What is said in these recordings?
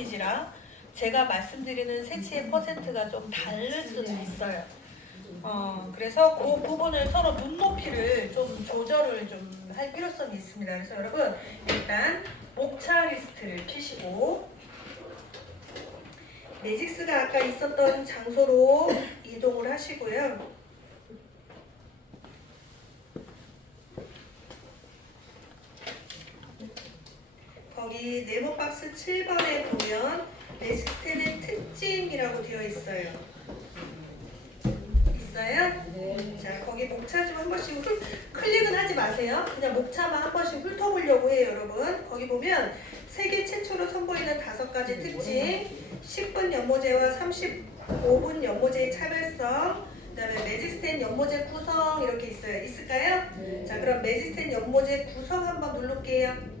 페이지랑 제가 말씀드리는 색치의 퍼센트가 좀 다를 수도 있어요. 그래서 그 부분을 서로 눈높이를 좀 조절을 좀 할 필요성이 있습니다. 그래서 여러분 일단 목차 리스트를 펴시고 매직스가 아까 있었던 장소로 이동을 하시고요. 거기 네모 박스 7번에 보면 매직스텐의 특징이라고 되어 있어요. 있어요? 네. 자, 거기 목차 좀 한 번씩 클릭은 하지 마세요. 그냥 목차만 한 번씩 훑어보려고 해요, 여러분. 거기 보면 세계 최초로 선보이는 5가지 특징, 10분 연모제와 35분 연모제의 차별성, 그다음에 매직스텐 연모제 구성 이렇게 있어요. 있을까요? 네. 자, 그럼 매직스텐 연모제 구성 한번 누를게요.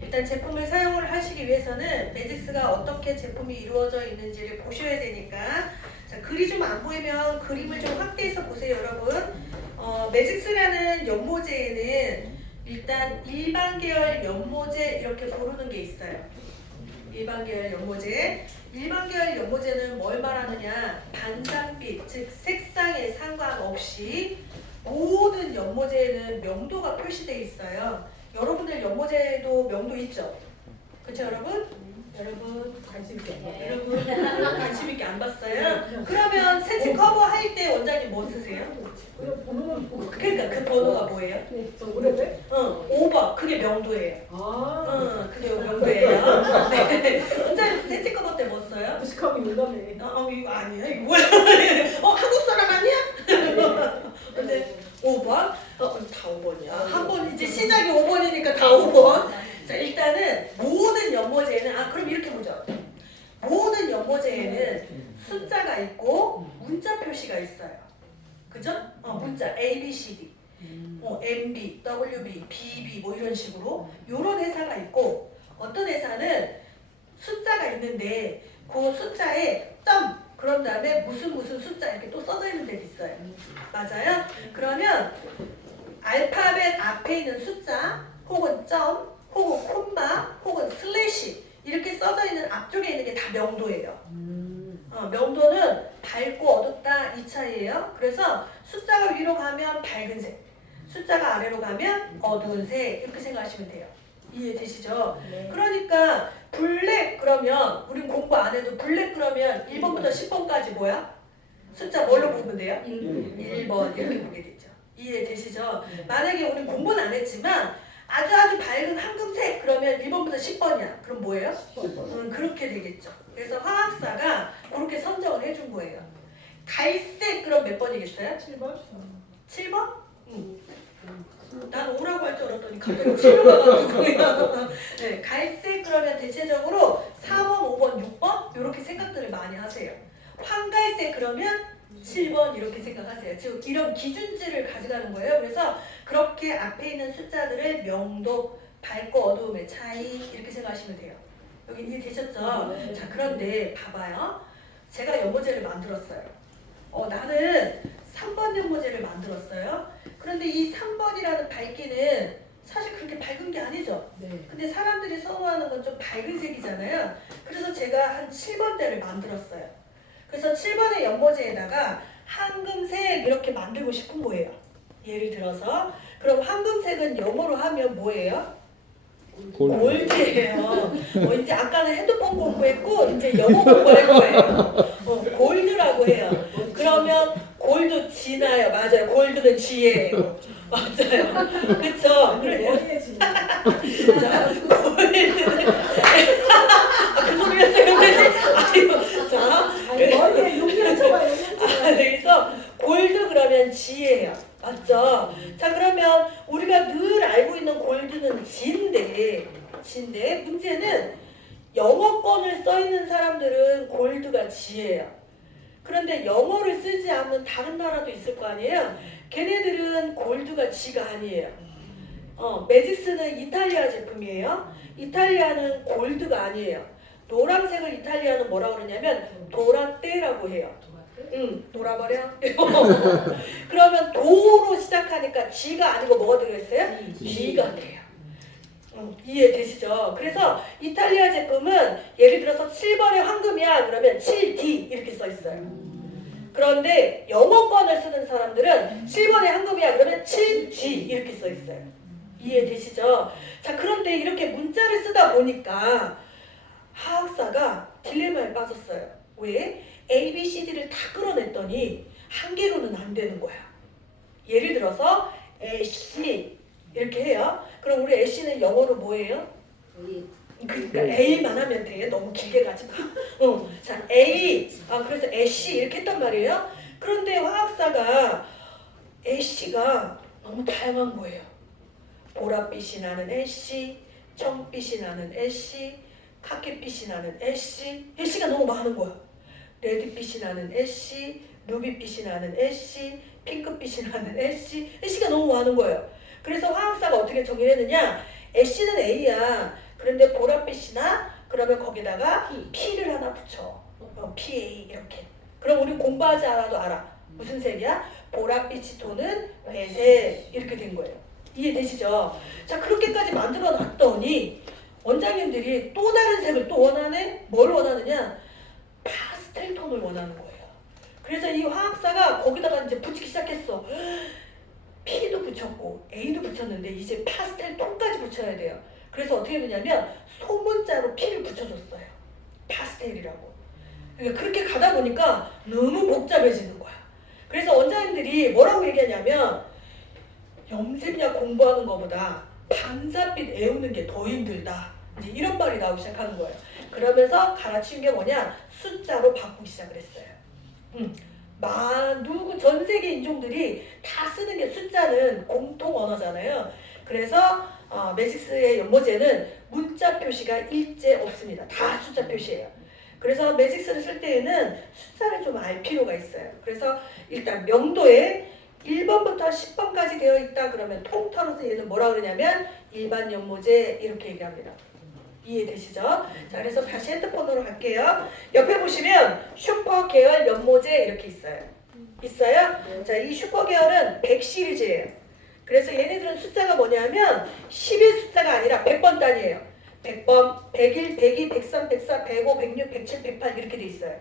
일단 제품을 사용을 하시기 위해서는 매직스가 어떻게 제품이 이루어져 있는지를 보셔야 되니까, 자, 글이 좀 안 보이면 그림을 좀 확대해서 보세요, 여러분. 매직스라는 연모제에는 일단 일반 계열 연모제 이렇게 고르는 게 있어요. 일반 계열 연모제. 일반 계열 연모제는 뭘 말하느냐? 반사빛, 즉 색상에 상관없이 모든 연모제에는 명도가 표시되어 있어요. 여러분들 연모제도 명도 있죠? 그렇죠, 여러분? 여러분 관심 있게 안 봐요. 여러분 관심 있게 안 봤어요? 그러면 색칠 커버 할 때 원장님 뭐 쓰세요? 그냥 번호만 보고. 그러니까 그 번호가 뭐예요? 저 오래돼? 5번. 그게 명도예요. 아. 그게 명도예요. 네. 원장님 색칠 커버 때 뭐 써요? 무식하고 용감해. 이거 아니야? 이거 뭐야? 한국 사람 아니야? 근데 5번? 다 5번이야. 한 번 이제 시작이 5번이니까 다 5번. 자, 일단은 모든 연모제에는 그럼 이렇게 보죠. 모든 연모제에는 숫자가 있고 문자 표시가 있어요. 그죠? 문자 A, B, C, D, MB, WB, BB 뭐 이런 식으로 요런 회사가 있고, 어떤 회사는 숫자가 있는데 그 숫자에 점 그런 다음에 무슨 숫자 이렇게 또 써져 있는 데 있어요. 맞아요? 그러면 알파벳 앞에 있는 숫자 혹은 점 혹은 콤마 혹은 슬래시 이렇게 써져 있는 앞쪽에 있는 게 다 명도예요. 명도는 밝고 어둡다 이 차이예요. 그래서 숫자가 위로 가면 밝은 색, 숫자가 아래로 가면 어두운 색 이렇게 생각하시면 돼요. 이해되시죠? 네. 그러니까 블랙 그러면 우린 공부 안 해도 블랙 그러면 1번부터 10번까지 뭐야? 숫자 뭘로 보면 돼요? 1번 이렇게 보게 되죠. 이해되시죠? 만약에 우린 공부는 안 했지만 아주 밝은 황금색 그러면 1번부터 10번이야. 그럼 뭐예요? 그렇게 되겠죠. 그래서 화학사가 그렇게 선정을 해준 거예요. 갈색 그럼 몇 번이겠어요? 7번? 7번? 난 5라고 할 줄 알았더니 갑자기 7로 가가지고 네, 갈색 그러면 대체적으로 4번, 5번, 6번 이렇게 생각들을 많이 하세요. 황갈색 그러면 7번 이렇게 생각하세요. 즉 이런 기준치를 가져가는 거예요. 그래서 그렇게 앞에 있는 숫자들을 명도, 밝고 어두움의 차이 이렇게 생각하시면 돼요. 여기 이해되셨죠? 네. 자, 그런데 봐봐요. 제가 연모제를 만들었어요. 나는 3번 연모제를 만들었어요. 그런데 이 3번이라는 밝기는 사실 그렇게 밝은 게 아니죠. 네. 근데 사람들이 선호하는 건 좀 밝은 색이잖아요. 그래서 제가 한 7번대를 만들었어요. 그래서 7번의 연모제에다가 황금색 이렇게 만들고 싶은 거예요. 예를 들어서 그럼 황금색은 영어로 하면 뭐예요? 골드예요. 이제 아까는 핸드폰 공부했고 이제 영어 공부할 거예요. 골드라고 해요. 그러면 골드 G나요? 맞아요. 골드는 G예요. 맞아요. 그쵸? 머리에 지금. 자, 골드는 그 소리였어요. 자, 머리에 용기를 쳐봐요. 그래서 골드 그러면 G예요. 맞죠? 자, 그러면 우리가 늘 알고 있는 골드는 G인데 문제는 영어권을 써 있는 사람들은 골드가 G예요. 그런데 영어를 쓰지 않는 다른 나라도 있을 거 아니에요? 걔네들은 골드가 G가 아니에요. 매직스는 이탈리아 제품이에요. 이탈리아는 골드가 아니에요. 노란색을 이탈리아는 뭐라고 그러냐면 도라떼라고 해요. 돌아버려? 그러면 도로 시작하니까 G가 아니고 뭐가 들어있어요? G가 돼요. 이해되시죠? 그래서 이탈리아 제품은 예를 들어서 7번의 황금이야 그러면 7D 이렇게 써 있어요. 그런데 영어권을 쓰는 사람들은 7번의 황금이야 그러면 7G 이렇게 써 있어요. 이해되시죠? 자, 그런데 이렇게 문자를 쓰다 보니까 화학사가 딜레마에 빠졌어요. 왜? A, B, C, D를 다 끌어냈더니 한 개로는 안 되는 거야. 예를 들어서 AC 이렇게 해요. 그럼 우리 AC는 영어로 뭐예요? 그러니까 A만 하면 돼. 너무 길게 가지 마. 자, A. 그래서 AC 이렇게 했단 말이에요. 그런데 화학사가 AC가 너무 다양한 거예요. 보랏빛이 나는 AC, 청빛이 나는 AC, 카키빛이 나는 AC. AC가 너무 많은 거야. 레드빛이 나는 AC, 루비빛이 나는 AC, 핑크빛이 나는 AC. AC가 너무 많은 거예요. 그래서 화학사가 어떻게 정의했느냐? AC는 A야. 그런데 보랏빛이나 그러면 거기다가 P를 하나 붙여. PA 이렇게. 그럼 우리 공부하지 않아도 알아. 무슨 색이야? 보랏빛이 도는 회색. 이렇게 된 거예요. 이해되시죠? 자, 그렇게까지 만들어 놨더니 원장님들이 또 다른 색을 또 원하네? 뭘 원하느냐? 파스텔 톤을 원하는 거예요. 그래서 이 화학사가 거기다가 이제 붙이기 시작했어. P도 붙였고 A도 붙였는데 이제 파스텔 톤까지 붙여야 돼요. 그래서 어떻게 했냐면 소문자로 P를 붙여줬어요. 파스텔이라고. 그러니까 그렇게 가다 보니까 너무 복잡해지는 거야. 그래서 원장님들이 뭐라고 얘기하냐면 염색약 공부하는 것보다 반사빛 외우는 게 더 힘들다. 이제 이런 말이 나오기 시작하는 거예요. 그러면서 갈아치운 게 뭐냐? 숫자로 바꾸기 시작을 했어요. 누구 전 세계 인종들이 다 쓰는 게 숫자는 공통 언어잖아요. 그래서 매직스의 연모제는 문자 표시가 일제 없습니다. 다 숫자 표시예요. 그래서 매직스를 쓸 때에는 숫자를 좀 알 필요가 있어요. 그래서 일단 명도에 1번부터 10번까지 되어 있다 그러면 통틀어서 얘는 뭐라 그러냐면 일반 연모제 이렇게 얘기합니다. 이해되시죠? 자, 그래서 다시 핸드폰으로 갈게요. 옆에 보시면 슈퍼 계열 연모제 이렇게 있어요. 있어요? 자, 이 슈퍼 계열은 100 시리즈예요. 그래서 얘네들은 숫자가 뭐냐면 10의 숫자가 아니라 100번 단위예요. 100번, 101, 102, 103, 104, 105, 106, 107, 108 이렇게 돼 있어요.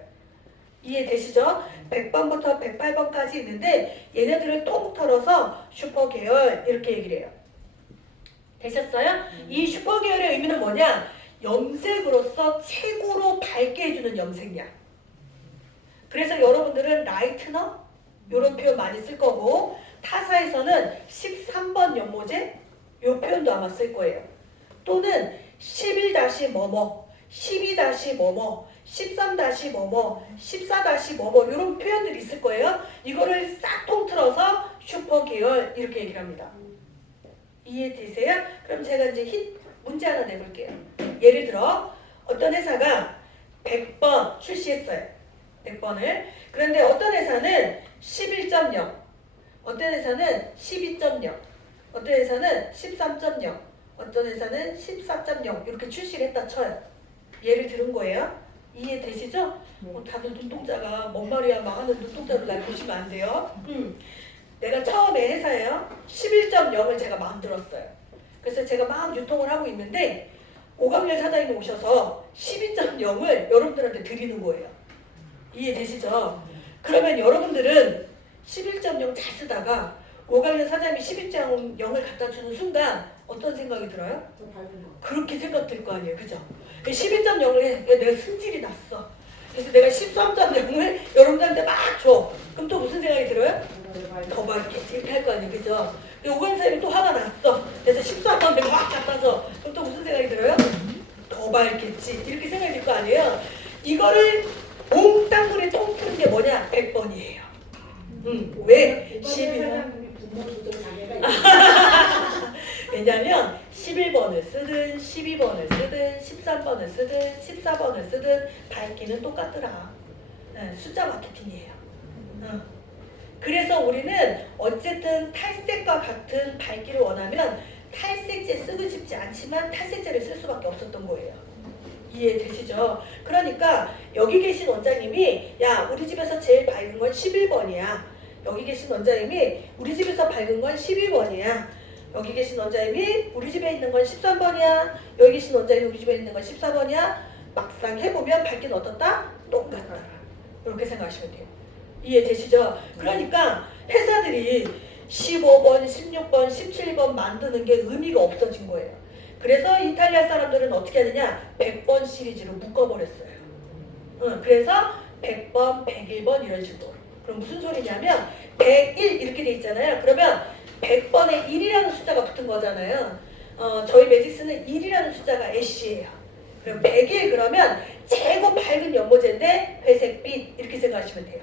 이해되시죠? 100번부터 108번까지 있는데 얘네들을 통틀어서 슈퍼 계열 이렇게 얘기를 해요. 되셨어요? 이 슈퍼 계열의 의미는 뭐냐? 염색으로서 최고로 밝게 해주는 염색약. 그래서 여러분들은 라이트너 이런 표현 많이 쓸 거고 타사에서는 13번 연모제 이 표현도 아마 쓸 거예요. 또는 11-뭐뭐, 12-뭐뭐, 13-뭐뭐, 14-뭐뭐 이런 표현들이 있을 거예요. 이거를 싹 통틀어서 슈퍼 계열 이렇게 얘기를 합니다. 이해되세요? 그럼 제가 이제 문제 하나 내볼게요. 예를 들어 어떤 회사가 100번 출시했어요. 100번을. 그런데 어떤 회사는 11.0, 어떤 회사는 12.0, 어떤 회사는 13.0, 어떤 회사는 14.0 이렇게 출시를 했다 쳐요. 예를 들은 거예요. 이해되시죠? 다들 눈동자가 뭔 말이야 막 하는 눈동자로 날 보시면 안 돼요. 내가 처음에 회사에요. 11.0을 제가 만들었어요. 그래서 제가 막 유통을 하고 있는데 오광렬 사장님이 오셔서 12.0을 여러분들한테 드리는 거예요. 이해되시죠? 그러면 여러분들은 11.0 잘 쓰다가 오광렬 사장님이 12.0을 갖다 주는 순간 어떤 생각이 들어요? 그렇게 생각 들 거 아니에요. 그죠? 11.0을 내가 승질이 났어. 그래서 내가 13.0을 여러분들한테 막 줘. 그럼 또 무슨 생각이 들어요? 더 밝겠지 이렇게 할 거 아니에요. 그죠? 오광렬 사장님이 또 화가 났어. 그래서 13.0을 막 갖다서 그럼 또 무슨 생각이 들어요? 더 밝겠지 이렇게 생각이 들 거 아니에요. 이거를 몽땅물에 통푸는 게 뭐냐? 100번이에요. 왜? 11번. 왜냐면 11번을 쓰든 12번을 쓰든 13번을 쓰든 14번을 쓰든 밝기는 똑같더라. 숫자 마케팅이에요. 그래서 우리는 어쨌든 탈색과 같은 밝기를 원하면 탈색제 쓰고 싶지 않지만 탈색제를 쓸 수밖에 없었던 거예요. 이해되시죠? 그러니까 여기 계신 원장님이 야 우리 집에서 제일 밝은 건 11번이야. 여기 계신 원장님이 우리 집에서 밝은 건 12번이야. 여기 계신 원자임이 우리 집에 있는 건 13번이야. 여기 계신 원자임이 우리 집에 있는 건 14번이야. 막상 해보면 밝기는 어떻다? 똑같다. 이렇게 생각하시면 돼요. 이해되시죠? 그러니까 회사들이 15번, 16번, 17번 만드는 게 의미가 없어진 거예요. 그래서 이탈리아 사람들은 어떻게 하느냐? 100번 시리즈로 묶어버렸어요. 그래서 100번, 101번 이런 식으로. 그럼 무슨 소리냐면 101 이렇게 돼 있잖아요. 그러면 100번에 1이라는 숫자가 붙은 거잖아요. 저희 매직스는 1이라는 숫자가 애쉬예요. 그럼 101 그러면 최고 밝은 연모제인데 회색빛 이렇게 생각하시면 돼요.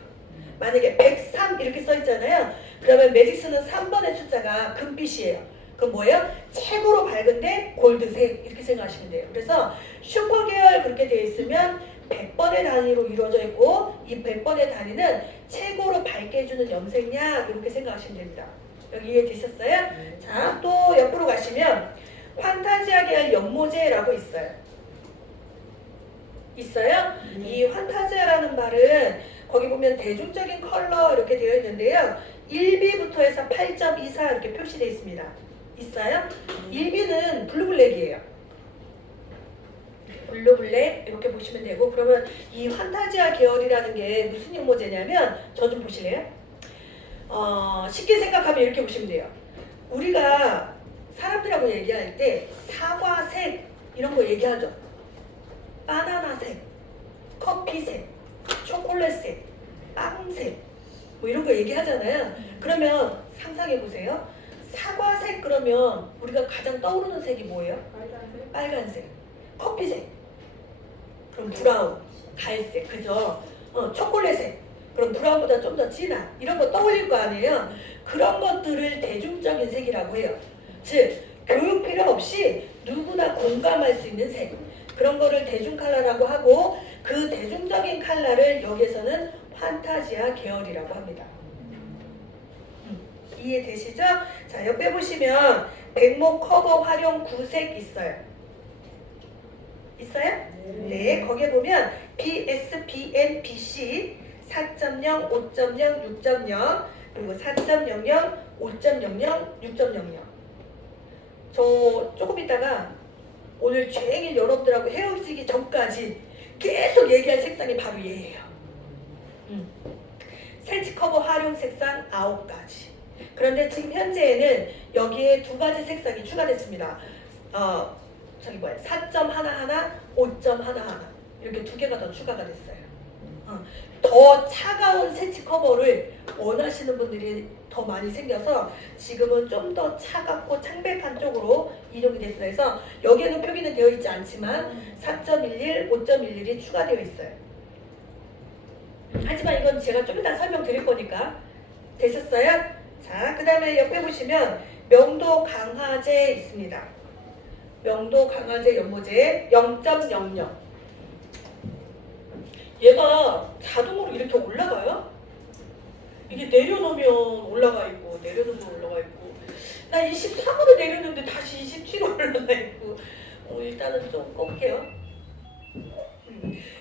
만약에 103 이렇게 써 있잖아요. 그러면 매직스는 3번의 숫자가 금빛이에요. 그럼 뭐예요? 최고로 밝은데 골드색 이렇게 생각하시면 돼요. 그래서 슈퍼 계열 그렇게 되어 있으면 100번의 단위로 이루어져 있고 이 100번의 단위는 최고로 밝게 해주는 염색약 이렇게 생각하시면 됩니다. 여기 이해되셨어요? 자, 또 옆으로 가시면 환타지아 계열 연모제라고 있어요. 있어요? 이 환타지아라는 말은 거기 보면 대중적인 컬러 이렇게 되어 있는데요. 1B부터 해서 8.24 이렇게 표시되어 있습니다. 있어요? 1B는 블루블랙이에요. 블루블랙 이렇게 보시면 되고 그러면 이 환타지아 계열이라는 게 무슨 연모제냐면 저 좀 보실래요? 쉽게 생각하면 이렇게 보시면 돼요. 우리가 사람들하고 얘기할 때 사과색 이런 거 얘기하죠. 바나나색, 커피색, 초콜릿색, 빵색 뭐 이런 거 얘기하잖아요. 그러면 상상해 보세요. 사과색 그러면 우리가 가장 떠오르는 색이 뭐예요? 빨간색, 커피색, 그럼 브라운, 갈색, 그죠? 초콜릿색, 그럼 브라운보다 좀 더 진한 이런 거 떠올릴 거 아니에요? 그런 것들을 대중적인 색이라고 해요. 즉 교육 필요 없이 누구나 공감할 수 있는 색 그런 거를 대중 컬러라고 하고 그 대중적인 컬러를 여기에서는 환타지아 계열이라고 합니다. 이해되시죠? 자, 옆에 보시면 백목 커버 활용 구색 있어요. 있어요? 네, 거기에 보면 BSBN, BC 4.0, 5.0, 6.0 그리고 4.00, 5.00, 6.00 저 조금 있다가 오늘 종일 여러분들하고 헤어지기 전까지 계속 얘기할 색상이 바로 얘예요. 색지 커버 활용 색상 9가지. 그런데 지금 현재에는 여기에 2가지 색상이 추가됐습니다. 저기 뭐야 4.11, 5.11 이렇게 2개가 더 추가가 됐어요. 더 차가운 색지 커버를 원하시는 분들이 더 많이 생겨서 지금은 좀 더 차갑고 창백한 쪽으로 이동이 됐어요. 그래서 여기에는 표기는 되어 있지 않지만 4.11, 5.11이 추가되어 있어요. 하지만 이건 제가 좀 이따 설명드릴 거니까 되셨어요? 자, 그 다음에 옆에 보시면 명도 강화제 있습니다. 명도 강화제 연모제 0.00 얘가 자동으로 이렇게 올라가요? 이게 내려놓으면 올라가 있고 내려놓으면 올라가 있고 나 23으로 내렸는데 다시 27로 올라가 있고 일단은 좀 꺾게요.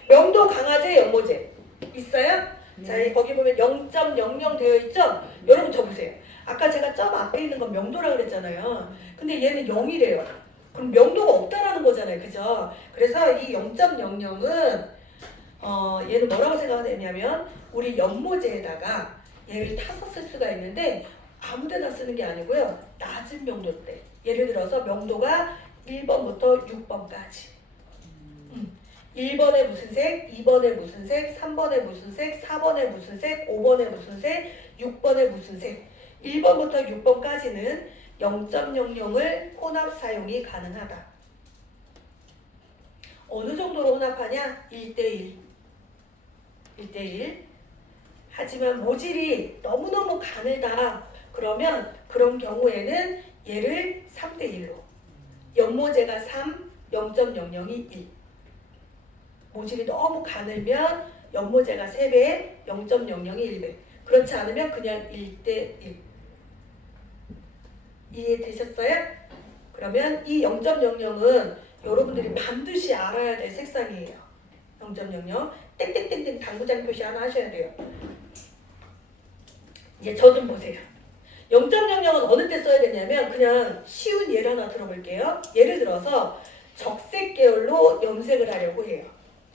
명도 강화제 연모제 있어요? 자, 거기 보면 0.00 되어 있죠? 여러분 저 보세요. 아까 제가 점 앞에 있는 건 명도라 그랬잖아요. 근데 얘는 0이래요. 그럼 명도가 없다라는 거잖아요. 그죠? 그래서 이 0.00은 얘는 뭐라고 생각되냐면 우리 연모제에다가 얘를 타서 쓸 수가 있는데 아무데나 쓰는 게 아니고요. 낮은 명도 때 예를 들어서 명도가 1번부터 6번까지 1번에 무슨 색, 2번에 무슨 색, 3번에 무슨 색, 4번에 무슨 색, 5번에 무슨 색, 6번에 무슨 색 1번부터 6번까지는 0.00을 혼합 사용이 가능하다. 어느 정도로 혼합하냐? 1대1 하지만 모질이 너무너무 가늘다 그러면 그런 경우에는 얘를 3대1로 연모제가 3, 0.00이 1 모질이 너무 가늘면 연모제가 3배, 0.00이 1배 그렇지 않으면 그냥 1대1 이해되셨어요? 그러면 이 0.00은 여러분들이 반드시 알아야 될 색상이에요. 0.00 땡땡땡땡 당구장 표시 하나 하셔야 돼요. 이제 저 좀 보세요. 0.00은 어느 때 써야 되냐면 그냥 쉬운 예를 하나 들어볼게요. 예를 들어서 적색 계열로 염색을 하려고 해요.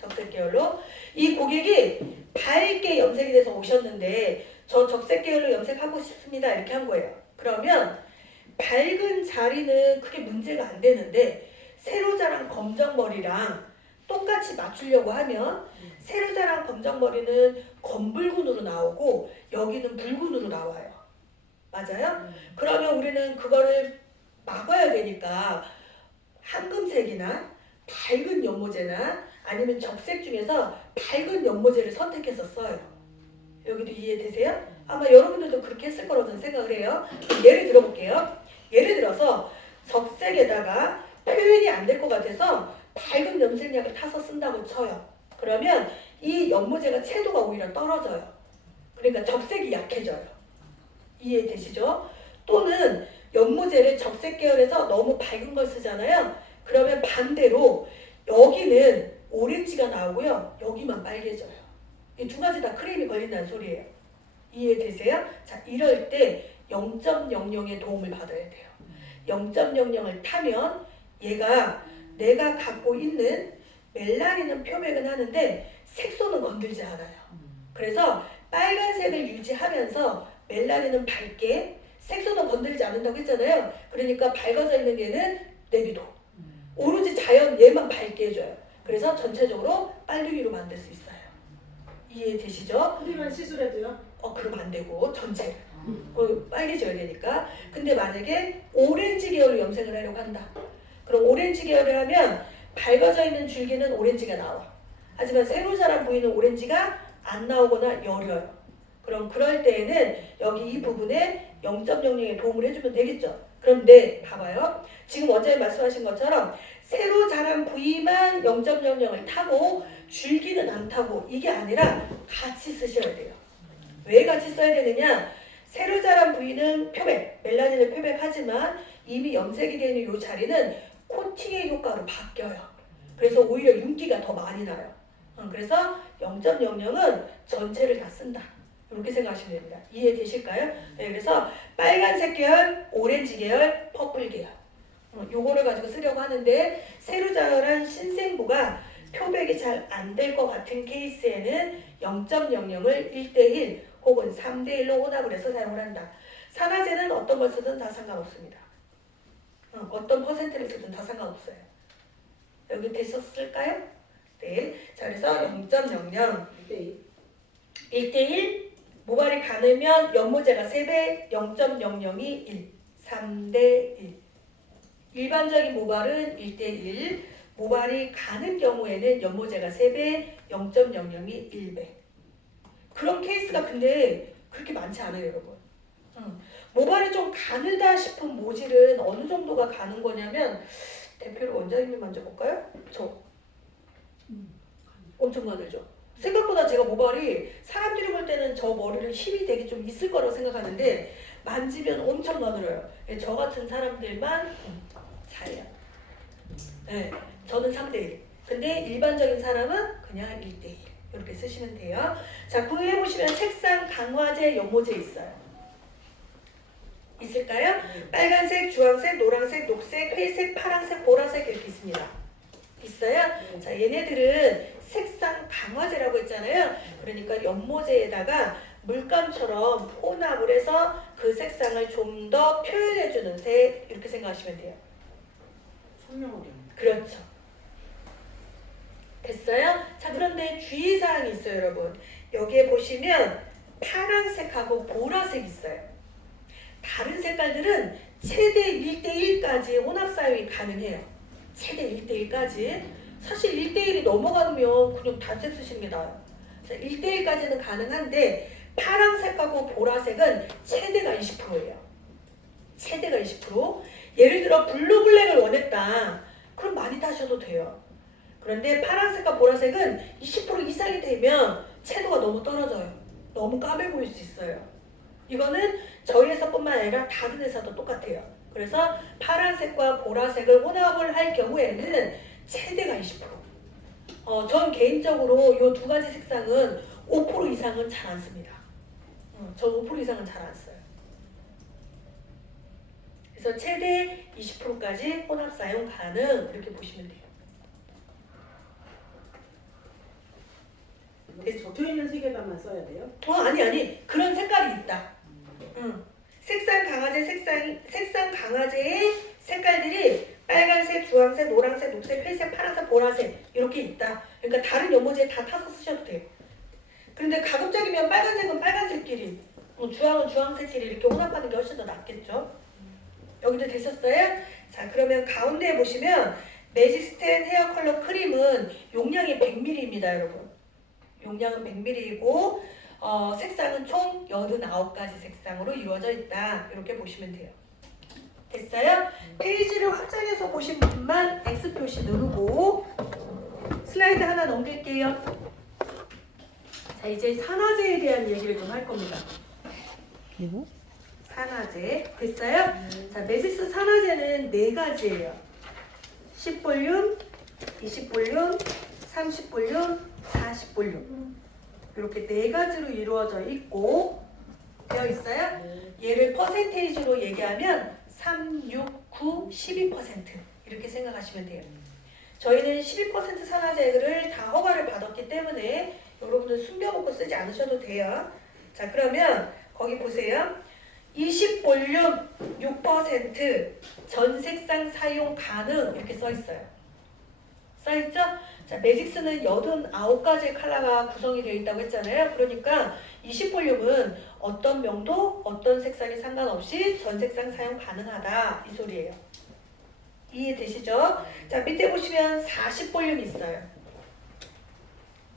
적색 계열로. 이 고객이 밝게 염색이 돼서 오셨는데 저 적색 계열로 염색하고 싶습니다. 이렇게 한 거예요. 그러면 밝은 자리는 크게 문제가 안 되는데 새로 자란 검정머리랑 똑같이 맞추려고 하면 새로 자란 검정머리는 검붉은으로 나오고 여기는 붉은으로 나와요. 맞아요? 그러면 우리는 그거를 막아야 되니까 황금색이나 밝은 연모제나 아니면 적색 중에서 밝은 연모제를 선택해서 써요. 여기도 이해되세요? 아마 여러분들도 그렇게 했을 거라고 저는 생각을 해요. 예를 들어볼게요. 예를 들어서 적색에다가 표현이 안 될 것 같아서 밝은 염색약을 타서 쓴다고 쳐요. 그러면 이 연모제가 채도가 오히려 떨어져요. 그러니까 적색이 약해져요. 이해되시죠? 또는 연모제를 적색 계열에서 너무 밝은 걸 쓰잖아요. 그러면 반대로 여기는 오렌지가 나오고요. 여기만 빨개져요. 이 두 가지 다 크림이 걸린다는 소리예요. 이해되세요? 자, 이럴 때 0.00의 도움을 받아야 돼요. 0.00을 타면 얘가 내가 갖고 있는 멜라닌은 표백은 하는데 색소는 건들지 않아요. 그래서 빨간색을 유지하면서 멜라닌은 밝게 색소는 건들지 않는다고 했잖아요. 그러니까 밝아져 있는 얘는 내비둬. 오로지 자연 얘만 밝게 해줘요. 그래서 전체적으로 빨갱이로 만들 수 있어요. 이해되시죠? 우리만 시술해도요? 그럼 안 되고 전체 빨개져야 되니까. 근데 만약에 오렌지 계열로 염색을 하려고 한다. 그럼 오렌지 계열을 하면 밝아져 있는 줄기는 오렌지가 나와. 하지만 새로 자란 부위는 오렌지가 안 나오거나 여려요. 그럼 그럴 때에는 여기 이 부분에 0.00의 도움을 해주면 되겠죠. 그런데 봐봐요. 지금 원장님 말씀하신 것처럼 새로 자란 부위만 0.00을 타고 줄기는 안 타고 이게 아니라 같이 쓰셔야 돼요. 왜 같이 써야 되느냐? 새로 자란 부위는 표백, 멜라닌을 표백하지만 이미 염색이 되는 이 자리는 코팅의 효과로 바뀌어요. 그래서 오히려 윤기가 더 많이 나요. 그래서 0.00은 전체를 다 쓴다. 이렇게 생각하시면 됩니다. 이해되실까요? 네, 그래서 빨간색 계열, 오렌지 계열, 퍼플 계열 요거를 가지고 쓰려고 하는데 새로 자란 신생부가 표백이 잘 안 될 것 같은 케이스에는 0.00을 1대1 혹은 3대1로 혼합을 해서 사용을 한다. 산화제는 어떤 걸 쓰든 다 상관없습니다. 어떤 퍼센트를 쓰든 다 상관없어요. 여기 되셨을까요? 네. 자, 그래서 0.00 1대1 모발이 가늘면 연모제가 3배, 0.00이 1, 3대1. 일반적인 모발은 1대1, 모발이 가는 경우에는 연모제가 3배, 0.00이 1배. 그런 케이스가 근데 그렇게 많지 않아요, 여러분. 모발이 좀 가늘다 싶은 모질은 어느 정도가 가는 거냐면 대표로 원장님이 만져볼까요? 저 엄청 가늘죠? 생각보다 제가 모발이 사람들이 볼 때는 저 머리를 힘이 되게 좀 있을 거라고 생각하는데 만지면 엄청 가늘어요. 저 같은 사람들만 4예요. 네, 저는 3대1. 근데 일반적인 사람은 그냥 1대1. 이렇게 쓰시면 돼요. 자, 그 위에 보시면 색상 강화제, 연모제 있어요. 있을까요? 빨간색, 주황색, 노란색, 녹색, 회색, 파란색, 보라색 이렇게 있습니다. 있어요? 자, 얘네들은 색상 강화제라고 했잖아요. 그러니까 연모제에다가 물감처럼 혼합을 해서 그 색상을 좀 더 표현해주는 색 이렇게 생각하시면 돼요. 선명하게. 그렇죠. 됐어요? 자, 그런데 주의사항이 있어요, 여러분. 여기에 보시면 파란색하고 보라색 있어요. 다른 색깔들은 최대 1대1까지 혼합 사용이 가능해요. 최대 1대1까지. 사실 1대1이 넘어가면 그냥 단색 쓰시는 게 나아요. 자, 1대1까지는 가능한데 파란색하고 보라색은 최대가 20%예요. 최대가 20%. 예를 들어 블루 블랙을 원했다. 그럼 많이 타셔도 돼요. 그런데 파란색과 보라색은 20% 이상이 되면 채도가 너무 떨어져요. 너무 까매 보일 수 있어요. 이거는 저희 회사뿐만 아니라 다른 회사도 똑같아요. 그래서 파란색과 보라색을 혼합을 할 경우에는 최대가 20%. 전 개인적으로 이 두 가지 색상은 5% 이상은 잘 안 씁니다. 전 5% 이상은 잘 안 써요. 그래서 최대 20%까지 혼합 사용 가능 이렇게 보시면 돼요. 적혀 있는 색에다만 써야 돼요? 아니 그런 색깔이 있다. 색상 강화제의 색깔들이 빨간색, 주황색, 노란색, 녹색, 회색, 파란색, 보라색 이렇게 있다. 그러니까 다른 연모제에 다 타서 쓰셔도 돼요. 그런데 가급적이면 빨간색은 빨간색끼리, 주황은 주황색끼리 이렇게 혼합하는 게 훨씬 더 낫겠죠. 여기도 되셨어요? 자, 그러면 가운데에 보시면 매직스텐 헤어 컬러 크림은 용량이 100ml입니다, 여러분. 용량은 100ml이고 색상은 총 89가지 색상으로 이루어져 있다. 이렇게 보시면 돼요. 됐어요? 페이지를 확장해서 보신 분만 X 표시 누르고 슬라이드 하나 넘길게요. 자, 이제 산화제에 대한 얘기를 좀 할 겁니다. 산화제 됐어요? 자, 매직스 산화제는 4가지예요. 10볼륨, 20볼륨, 30볼륨, 40볼륨 이렇게 4가지로 이루어져 있고 되어 있어요? 얘를 퍼센테이지로 얘기하면 3, 6, 9, 12% 이렇게 생각하시면 돼요. 저희는 12% 산화제를 다 허가를 받았기 때문에 여러분들 숨겨놓고 쓰지 않으셔도 돼요. 자, 그러면 거기 보세요. 20볼륨 6% 전 색상 사용 가능 이렇게 써 있어요. 써 있죠? 자, 매직스는 89가지의 컬러가 구성이 되어 있다고 했잖아요. 그러니까 20볼륨은 어떤 명도, 어떤 색상이 상관없이 전 색상 사용 가능하다 이 소리예요. 이해되시죠? 자, 밑에 보시면 40볼륨 있어요.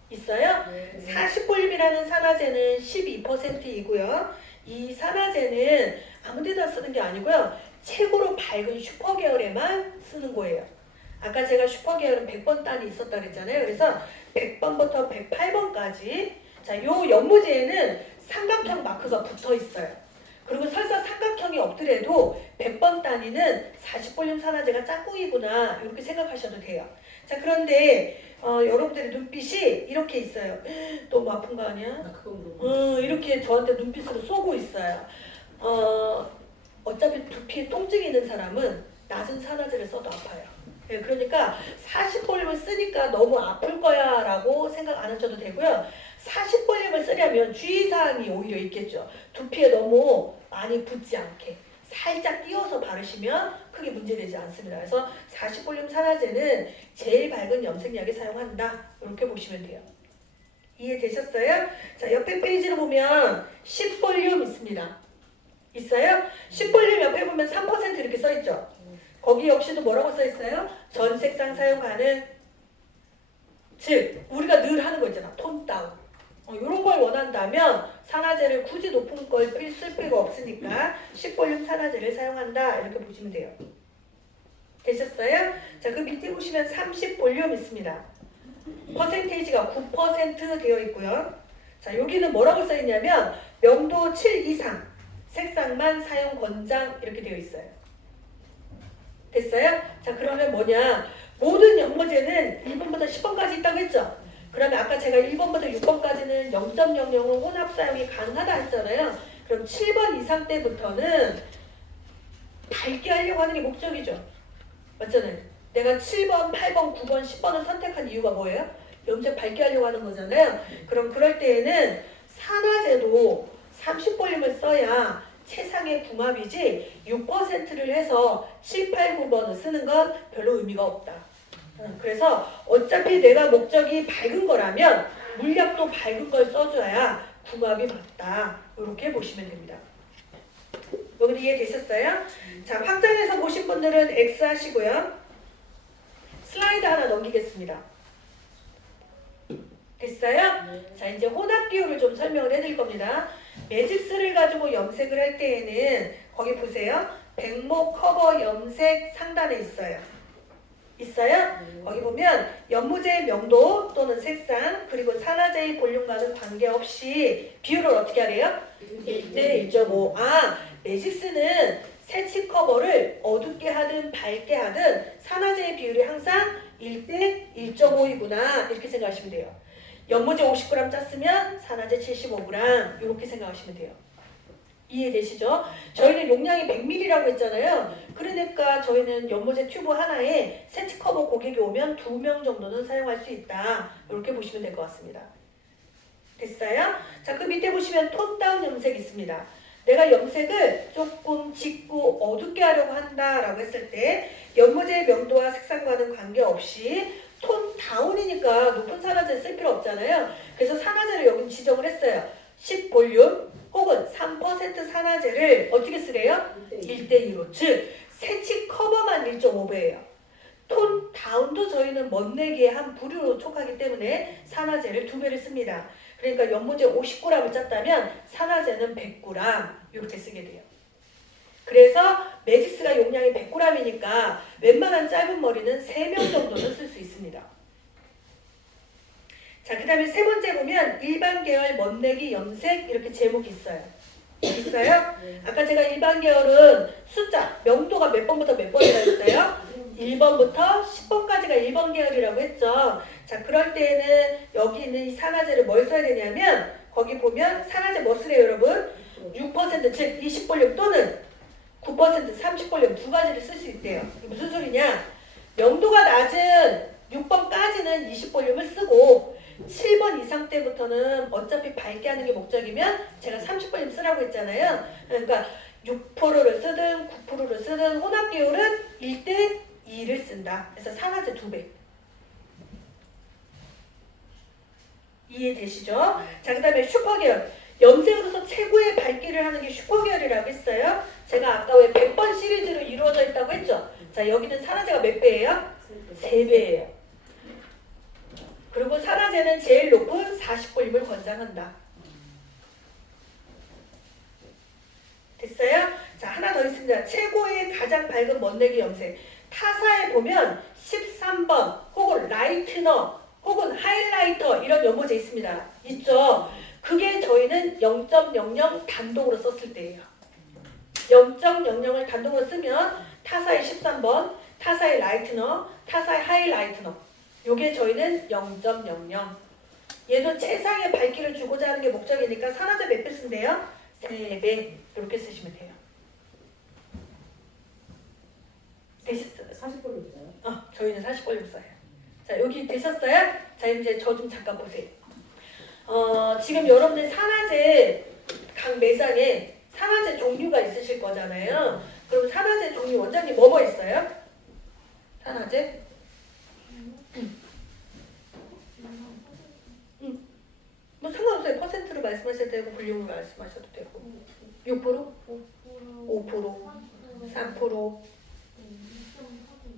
있어요? 40볼륨이라는 산화제는 12%이고요. 이 산화제는 아무 데나 쓰는 게 아니고요. 최고로 밝은 슈퍼 계열에만 쓰는 거예요. 아까 제가 슈퍼 계열은 100번 단이 있었다 그랬잖아요. 그래서 100번부터 108번까지 자, 요 연모제에는 삼각형 마크가 붙어 있어요. 그리고 설사 삼각형이 없더라도 100번 단위는 40볼륨 산화제가 짝꿍이구나 이렇게 생각하셔도 돼요. 자, 그런데 여러분들의 눈빛이 이렇게 있어요. 너무 아픈 거 아니야? 이렇게 저한테 눈빛으로 쏘고 있어요. 어차피 두피에 통증이 있는 사람은 낮은 산화제를 써도 아파요. 예, 그러니까 40볼륨을 쓰니까 너무 아플 거야 라고 생각 안 하셔도 되고요. 40볼륨을 쓰려면 주의사항이 오히려 있겠죠. 두피에 너무 많이 붙지 않게 살짝 띄워서 바르시면 크게 문제되지 않습니다. 그래서 40볼륨 산화제는 제일 밝은 염색약에 사용한다. 이렇게 보시면 돼요. 이해되셨어요? 자, 옆에 페이지를 보면 10볼륨 있습니다. 있어요? 10볼륨 옆에 보면 3% 이렇게 써있죠. 거기 역시도 뭐라고 써있어요? 전 색상 사용 가능. 즉 우리가 늘 하는 거 있잖아. 톤 다운. 이런 걸 원한다면 산화제를 굳이 높은 걸 쓸 필요가 없으니까 10볼륨 산화제를 사용한다. 이렇게 보시면 돼요. 되셨어요? 자, 그 밑에 보시면 30볼륨 있습니다. 퍼센테이지가 9% 되어 있고요. 자, 여기는 뭐라고 써있냐면 명도 7 이상 색상만 사용 권장 이렇게 되어 있어요. 됐어요? 자, 그러면 뭐냐? 모든 연모제는 1번부터 10번까지 있다고 했죠? 그러면 아까 제가 1번부터 6번까지는 0.00은 혼합 사용이 가능하다 했잖아요. 그럼 7번 이상 때부터는 밝게 하려고 하는 게 목적이죠. 맞잖아요. 내가 7번, 8번, 9번, 10번을 선택한 이유가 뭐예요? 염색 밝게 하려고 하는 거잖아요. 그럼 그럴 때에는 산화제도 30볼륨을 써야 최상의 궁합이지 6%를 해서 7, 8, 9번을 쓰는 건 별로 의미가 없다. 그래서 어차피 내가 목적이 밝은 거라면 물약도 밝은 걸 써줘야 궁합이 맞다. 이렇게 보시면 됩니다. 여기 이해되셨어요? 자, 확장해서 보신 분들은 X 하시고요. 슬라이드 하나 넘기겠습니다. 됐어요? 자, 이제 혼합 비율을 좀 설명을 해드릴 겁니다. 매직스를 가지고 염색을 할 때에는 거기 보세요. 백모 커버 염색 상단에 있어요. 있어요? 거기 보면 연모제의 명도 또는 색상 그리고 산화제의 볼륨과는 관계없이 비율을 어떻게 하래요? 1대 1.5. 매직스는 새치 커버를 어둡게 하든 밝게 하든 산화제의 비율이 항상 1대 1.5이구나 이렇게 생각하시면 돼요. 연모제 50g 짰으면 산화제 75g 이렇게 생각하시면 돼요. 이해되시죠? 저희는 용량이 100ml라고 했잖아요. 그러니까 저희는 연모제 튜브 하나에 세치 커버 고객이 오면 2명 정도는 사용할 수 있다. 이렇게 보시면 될 것 같습니다. 됐어요? 자, 그 밑에 보시면 톤 다운 염색 있습니다. 내가 염색을 조금 짙고 어둡게 하려고 한다라고 했을 때 연모제의 명도와 색상과는 관계없이 톤 다운이니까 높은 산화제를 쓸 필요 없잖아요. 그래서 산화제를 여기 지정을 했어요. 10볼륨 혹은 3% 산화제를 어떻게 쓰래요? 1대2로. 즉 세치 커버만 1.5배예요. 톤 다운도 저희는 멋내기의 한 부류로 촉하기 때문에 산화제를 2배를 씁니다. 그러니까 연모제 50g을 짰다면 산화제는 100g 이렇게 쓰게 돼요. 그래서 매직스가 용량이 100g이니까 웬만한 짧은 머리는 3명 정도는 쓸 수 있습니다. 자, 그 다음에 세 번째 보면 일반 계열 멋내기 염색 이렇게 제목이 있어요. 있어요? 아까 제가 일반 계열은 숫자, 명도가 몇 번부터 몇 번이라 했어요? 1번부터 10번까지가 1번 계열이라고 했죠. 자, 그럴 때에는 여기 있는 이 산화제를 뭘 써야 되냐면 거기 보면 산화제 뭐 쓰래요 여러분? 6% 즉 20볼륨 또는 9% 30볼륨 두 가지를 쓸 수 있대요. 이게 무슨 소리냐? 명도가 낮은 6번까지는 20볼륨을 쓰고 7번 이상 때부터는 어차피 밝게 하는 게 목적이면 제가 30볼륨 쓰라고 했잖아요. 그러니까 6%를 쓰든 9%를 쓰든 혼합 비율은 1대2를 쓴다. 그래서 산화제 2배. 이해되시죠? 자, 그 다음에 슈퍼계열. 염색으로서 최고의 밝기를 하는 게 슈퍼계열이라고 했어요. 제가 아까 왜 100번 시리즈로 이루어져 있다고 했죠? 자, 여기는 산화제가 몇 배예요? 3배예요. 그리고 산화제는 제일 높은 40볼륨을 권장한다. 됐어요? 자, 하나 더 있습니다. 최고의 가장 밝은 멋내기 염색. 타사에 보면 13번 혹은 라이트너 혹은 하이라이터 이런 연모제 있습니다. 있죠? 그게 저희는 0.00 단독으로 썼을 때예요. 0.00을 단독으로 쓰면 타사의 13번, 타사의 라이트너, 타사의 하이라이트너. 요게 저희는 0.00. 얘도 최상의 밝기를 주고자 하는 게 목적이니까 산화제 몇 배 쓴대요? 3배. 이렇게 쓰시면 돼요. 되셨어요? 40볼륨 써요? 저희는 40볼륨 써요. 자, 여기 되셨어요? 자, 이제 저 좀 잠깐 보세요. 지금 여러분들 산화제 각 매장에 산화제 종류가 있으실 거잖아요. 그럼 산화제 종류 원장님 뭐 있어요? 산화제? 뭐 상관없어요. 퍼센트로 말씀하셔도 되고 볼륨을 말씀하셔도 되고 6%? 5%? 3%?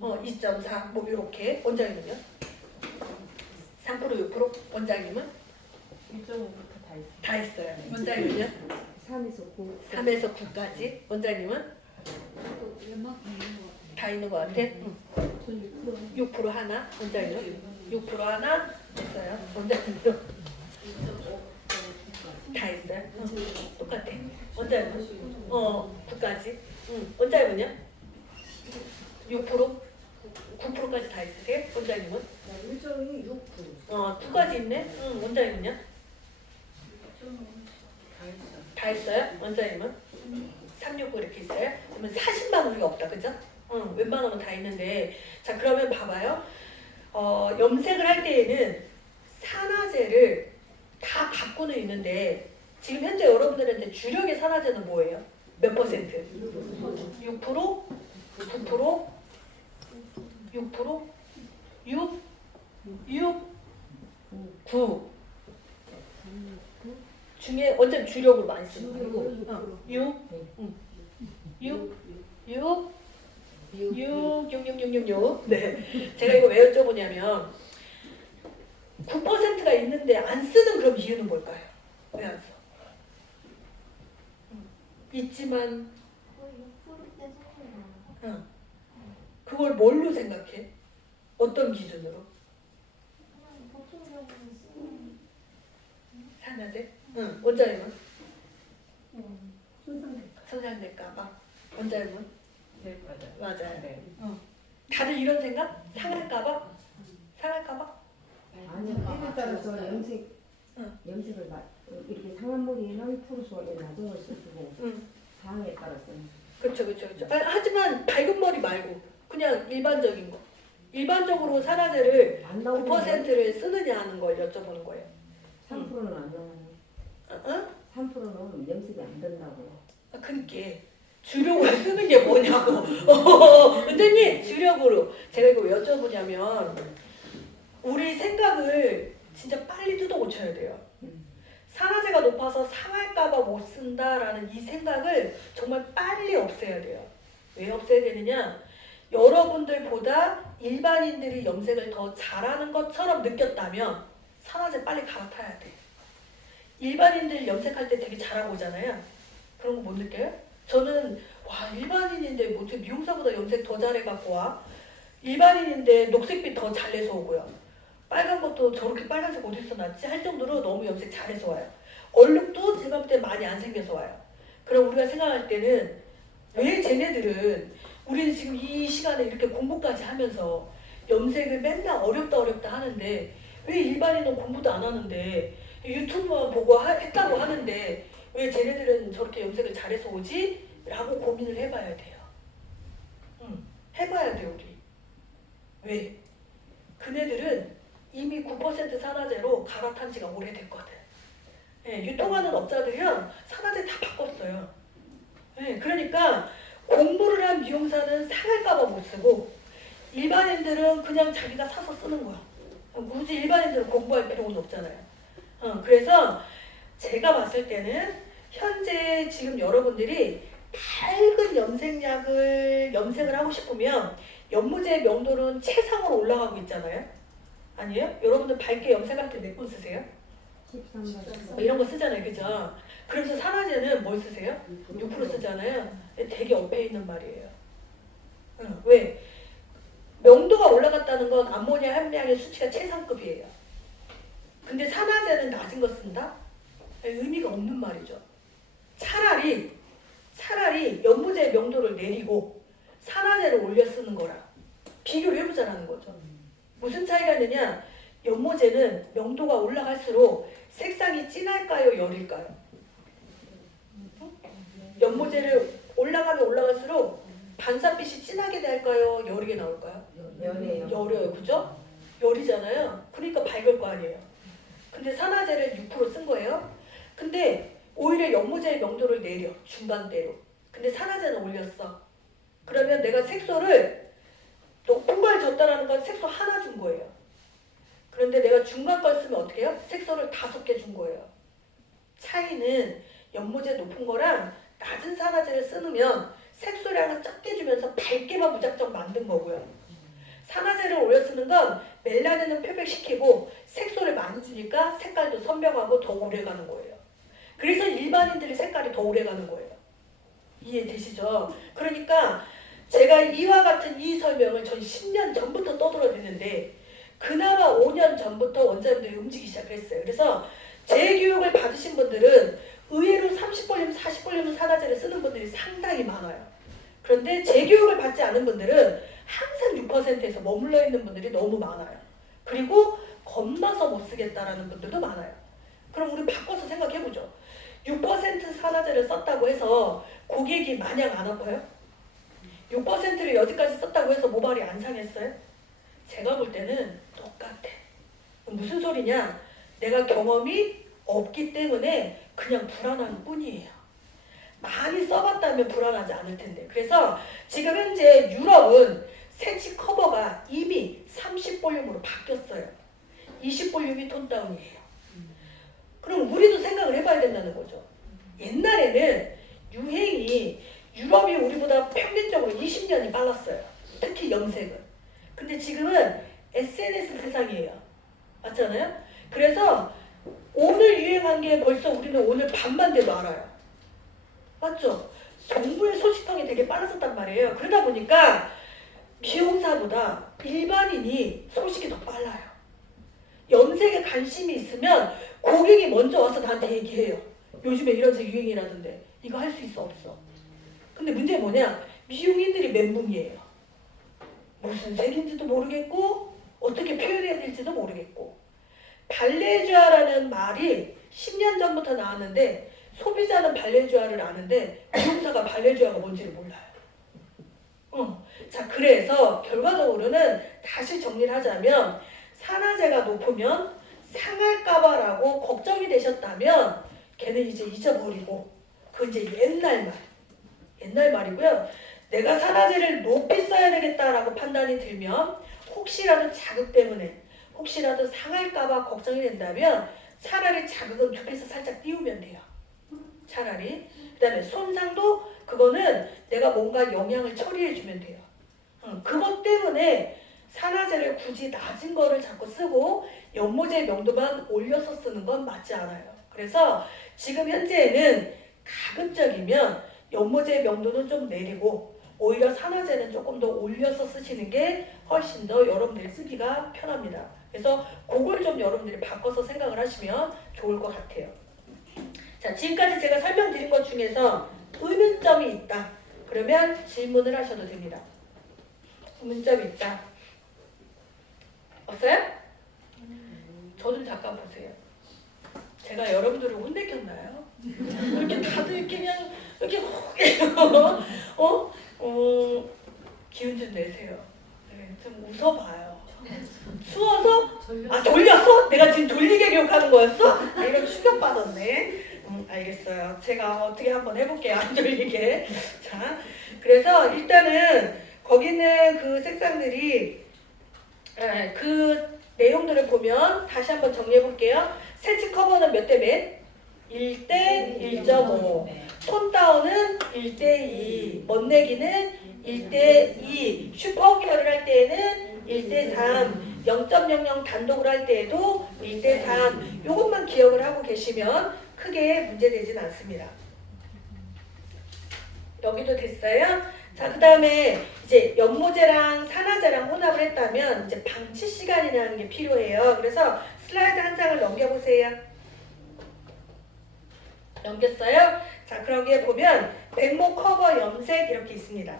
2.4? 뭐 이렇게. 원장님은요? 3% 6%? 원장님은? 1.5부터 다 있어요. 다 했어요. 원장님은요? 3에서 9. 3에서 9까지. 원장님은? 다 있는 것 같아? 응. 6% 하나? 원장님은? 6% 하나? 했어요. 원장님도? 다 했어요? 똑같아. 원장님은? 9까지? 응. 원장님은요? 6%? 9%까지 다 있으세요? 원장님은? 1.2 6%. 2가지 있네? 응. 원장님은요? 다 했어요? 원장님은? 369 이렇게 있어요? 그러면 40만 원이 없다, 그죠? 응, 웬만하면 다 있는데. 자, 그러면 봐봐요. 염색을 할 때에는 산화제를 다 갖고는 있는데 지금 현재 여러분들한테 주력의 산화제는 뭐예요? 몇 퍼센트? 6%? 9%? 6%? 6? 9 중에 완전 주력으로 많이 쓰는 거. 6? 6? 6? 6. 네. 제가 이거 왜 여쭤보냐면 9%가 있는데 안 쓰는 그럼 이유는 뭘까요? 왜 안 써? 있지만 그걸 뭘로 생각해? 어떤 기준으로? 산화제? 응. 원장님은? 손상될까봐. 원장님은? 네, 맞아요. 네. 다들 이런 생각? 상할까봐? 상할까봐? 아니, 때에 따라서 염색 염색을 이렇게 상한 머리에는 푸르스와 낮은 걸 써주고 상황에 따라서는. 그렇죠, 그렇죠, 그렇죠. 하지만 밝은 머리 말고 그냥 일반적인 거. 일반적으로 산화제를 안 나오는 9%를 쓰느냐 하는 걸 여쭤보는 거예요. 3%는 안 나오는. 어? 3%는 염색이 안 된다고. 그니까 주력으로 쓰는 게 뭐냐고. 원장님 주력으로 제가 이거 왜 여쭤보냐면 우리 생각을 진짜 빨리 뜯어 고쳐야 돼요. 산화제가 높아서 상할까봐 못 쓴다라는 이 생각을 정말 빨리 없애야 돼요. 왜 없애야 되느냐? 여러분들보다 일반인들이 염색을 더 잘하는 것처럼 느꼈다면 산화제 빨리 갈아타야 돼. 일반인들 염색할 때 되게 잘하고 오잖아요. 그런 거 못 느껴요? 저는 와 일반인인데 뭐 어떻게 미용사보다 염색 더 잘해갖고 와. 일반인인데 녹색빛 더 잘 내서 오고요. 빨간 것도 저렇게 빨간색 어디서 났지? 할 정도로 너무 염색 잘해서 와요. 얼룩도 제가 볼 때 많이 안 생겨서 와요. 그럼 우리가 생각할 때는 왜 쟤네들은 우리는 지금 이 시간에 이렇게 공부까지 하면서 염색을 맨날 어렵다 하는데 왜 일반인은 공부도 안 하는데 유튜브만 보고 했다고 하는데 왜 쟤네들은 저렇게 염색을 잘해서 오지? 라고 고민을 해봐야 돼요. 해봐야 돼요 우리. 왜? 그네들은 이미 9% 산화제로 갈아탄 지가 오래됐거든. 예, 유통하는 업자들이랑 산화제 다 바꿨어요. 예, 그러니까 공부를 한 미용사는 상할까봐 못 쓰고 일반인들은 그냥 자기가 사서 쓰는 거야. 굳이 일반인들은 공부할 필요는 없잖아요. 그래서 제가 봤을 때는 현재 지금 여러분들이 밝은 염색을 하고 싶으면 연무제의 명도는 최상으로 올라가고 있잖아요. 아니에요? 여러분들 밝게 염색할 때 몇 분 쓰세요? 13번. 이런 거 쓰잖아요. 그죠? 그래서 산화제는 뭘 쓰세요? 6% 쓰잖아요. 되게 옆에 있는 말이에요. 왜? 명도가 올라갔다는 건 암모니아 함량의 수치가 최상급이에요. 근데 산화제는 낮은 거 쓴다? 의미가 없는 말이죠. 차라리 연무제의 명도를 내리고 산화제를 올려 쓰는 거라 비교를 해보자라는 거죠. 무슨 차이가 있느냐? 연모제는 명도가 올라갈수록 색상이 진할까요? 열일까요? 연모제를 올라가면 올라갈수록 반사빛이 진하게 될까요? 여리게 나올까요? 연해요. 열어요. 그죠? 열이잖아요. 그러니까 밝을 거 아니에요. 근데 산화제를 6% 쓴 거예요. 근데 오히려 연모제의 명도를 내려. 중간대로. 근데 산화제는 올렸어. 그러면 내가 색소를 높은 걸 줬다라는 건 색소 하나 준 거예요. 그런데 내가 중간 걸 쓰면 어떻게 해요? 색소를 5개 준 거예요. 차이는 연모제 높은 거랑 낮은 산화제를 쓰면 색소량을 적게 주면서 밝게만 무작정 만든 거고요. 산화제를 올려 쓰는 건 멜라닌을 표백시키고 색소를 많이 주니까 색깔도 선명하고 더 오래 가는 거예요. 그래서 일반인들이 색깔이 더 오래 가는 거예요. 이해되시죠? 그러니까 제가 이와 같은 이 설명을 전 10년 전부터 떠들어댔는데 그나마 5년 전부터 원장님들이 움직이기 시작했어요. 그래서 제 교육을 받으신 분들은 의외로 30볼륨, 40볼륨 산화제를 쓰는 분들이 상당히 많아요. 그런데 제 교육을 받지 않은 분들은 항상 6%에서 머물러 있는 분들이 너무 많아요. 그리고 겁나서 못 쓰겠다라는 분들도 많아요. 그럼 우리 바꿔서 생각해보죠. 6% 산화제를 썼다고 해서 고객이 마냥 안 아파요? 6%를 여지까지 썼다고 해서 모발이 안 상했어요? 제가 볼 때는 똑같아. 무슨 소리냐? 내가 경험이 없기 때문에 그냥 불안한 뿐이에요. 많이 써봤다면 불안하지 않을 텐데. 그래서 지금 현재 유럽은 세치 커버가 이미 30볼륨으로 바뀌었어요. 20볼륨이 톤다운이에요. 그럼 우리도 생각을 해봐야 된다는 거죠. 옛날에는 유행이 유럽이 우리보다 평균적으로 20년이 빨랐어요. 특히 염색은. 근데 지금은 SNS 세상이에요. 맞잖아요? 그래서 오늘 유행한 게 벌써 우리는 오늘 밤만 돼도 알아요. 맞죠? 정부의 소식통이 되게 빨라졌단 말이에요. 그러다 보니까 미용사보다 일반인이 소식이 더 빨라요. 염색에 관심이 있으면 고객이 먼저 와서 나한테 얘기해요. 요즘에 이런 색 유행이라던데 이거 할 수 있어 없어? 근데 문제는 뭐냐? 미용인들이 멘붕이에요. 무슨 색인지도 모르겠고 어떻게 표현해야 될지도 모르겠고 달래줘라는 말이 10년 전부터 나왔는데 소비자는 발렌주아를 아는데 미용사가 발렌주아가 뭔지를 몰라요. 자, 그래서 결과적으로는 다시 정리를 하자면 산화제가 높으면 상할까봐라고 걱정이 되셨다면 걔는 이제 잊어버리고 그건 이제 옛날 말이고요. 내가 산화제를 높이 써야 되겠다라고 판단이 들면 혹시라도 자극 때문에 혹시라도 상할까봐 걱정이 된다면 차라리 자극은 두께서 살짝 띄우면 돼요. 차라리. 그 다음에 손상도 그거는 내가 뭔가 영향을 처리해주면 돼요. 그것 때문에 산화제를 굳이 낮은 거를 자꾸 쓰고 연모제 명도만 올려서 쓰는 건 맞지 않아요. 그래서 지금 현재는 가급적이면 연모제 명도는 좀 내리고 오히려 산화제는 조금 더 올려서 쓰시는 게 훨씬 더 여러분들이 쓰기가 편합니다. 그래서 그걸 좀 여러분들이 바꿔서 생각을 하시면 좋을 것 같아요. 자, 지금까지 제가 설명드린 것 중에서 의문점이 있다. 그러면 질문을 하셔도 됩니다. 의문점이 있다. 없어요? 저 좀 잠깐 보세요. 제가 여러분들을 혼내켰나요? 이렇게 다들 이렇게 그냥 이렇게 기운 좀 내세요. 네, 좀 웃어봐요. 추워서? 아, 졸려서? 내가 지금 졸리게 교육하는 거였어? 아, 이런 충격받았네. 알겠어요. 제가 어떻게 한번 해볼게요. 안 졸리게. 자, 그래서 일단은 거기 있는 그 색상들이 그 내용들을 보면 다시 한번 정리해 볼게요. 세치 커버는 몇 대 몇? 1대 1.5. 톤 다운은 1대 2. 멋내기는 1대 2. 슈퍼 기어를 할 때에는 1대 3. 0.00 단독을 할 때에도 1대 3. 이것만 기억을 하고 계시면 크게 문제되진 않습니다. 여기도 됐어요? 자, 그 다음에 이제 연모제랑 산화제랑 혼합을 했다면 이제 방치 시간이라는 게 필요해요. 그래서 슬라이드 한 장을 넘겨보세요. 넘겼어요? 자, 그러기에 보면 백모 커버 염색 이렇게 있습니다.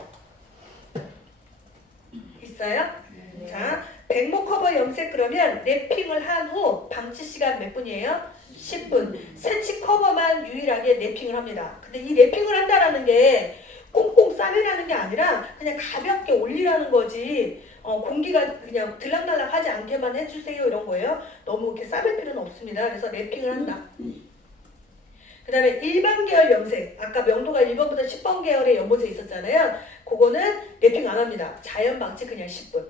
있어요? 네. 자, 백모 커버 염색 그러면 랩핑을 한 후 방치 시간 몇 분이에요? 10분. 세치 커버만 유일하게 랩핑을 합니다. 근데 이 랩핑을 한다라는 게 꽁꽁 싸매라는 게 아니라 그냥 가볍게 올리라는 거지 공기가 그냥 들락날락 하지 않게만 해주세요 이런 거예요. 너무 이렇게 싸맬 필요는 없습니다. 그래서 랩핑을 한다. 그 다음에 일반 계열 염색, 아까 명도가 1번부터 10번 계열의 연모제 있었잖아요. 그거는 랩핑 안 합니다. 자연 방치 그냥 10분.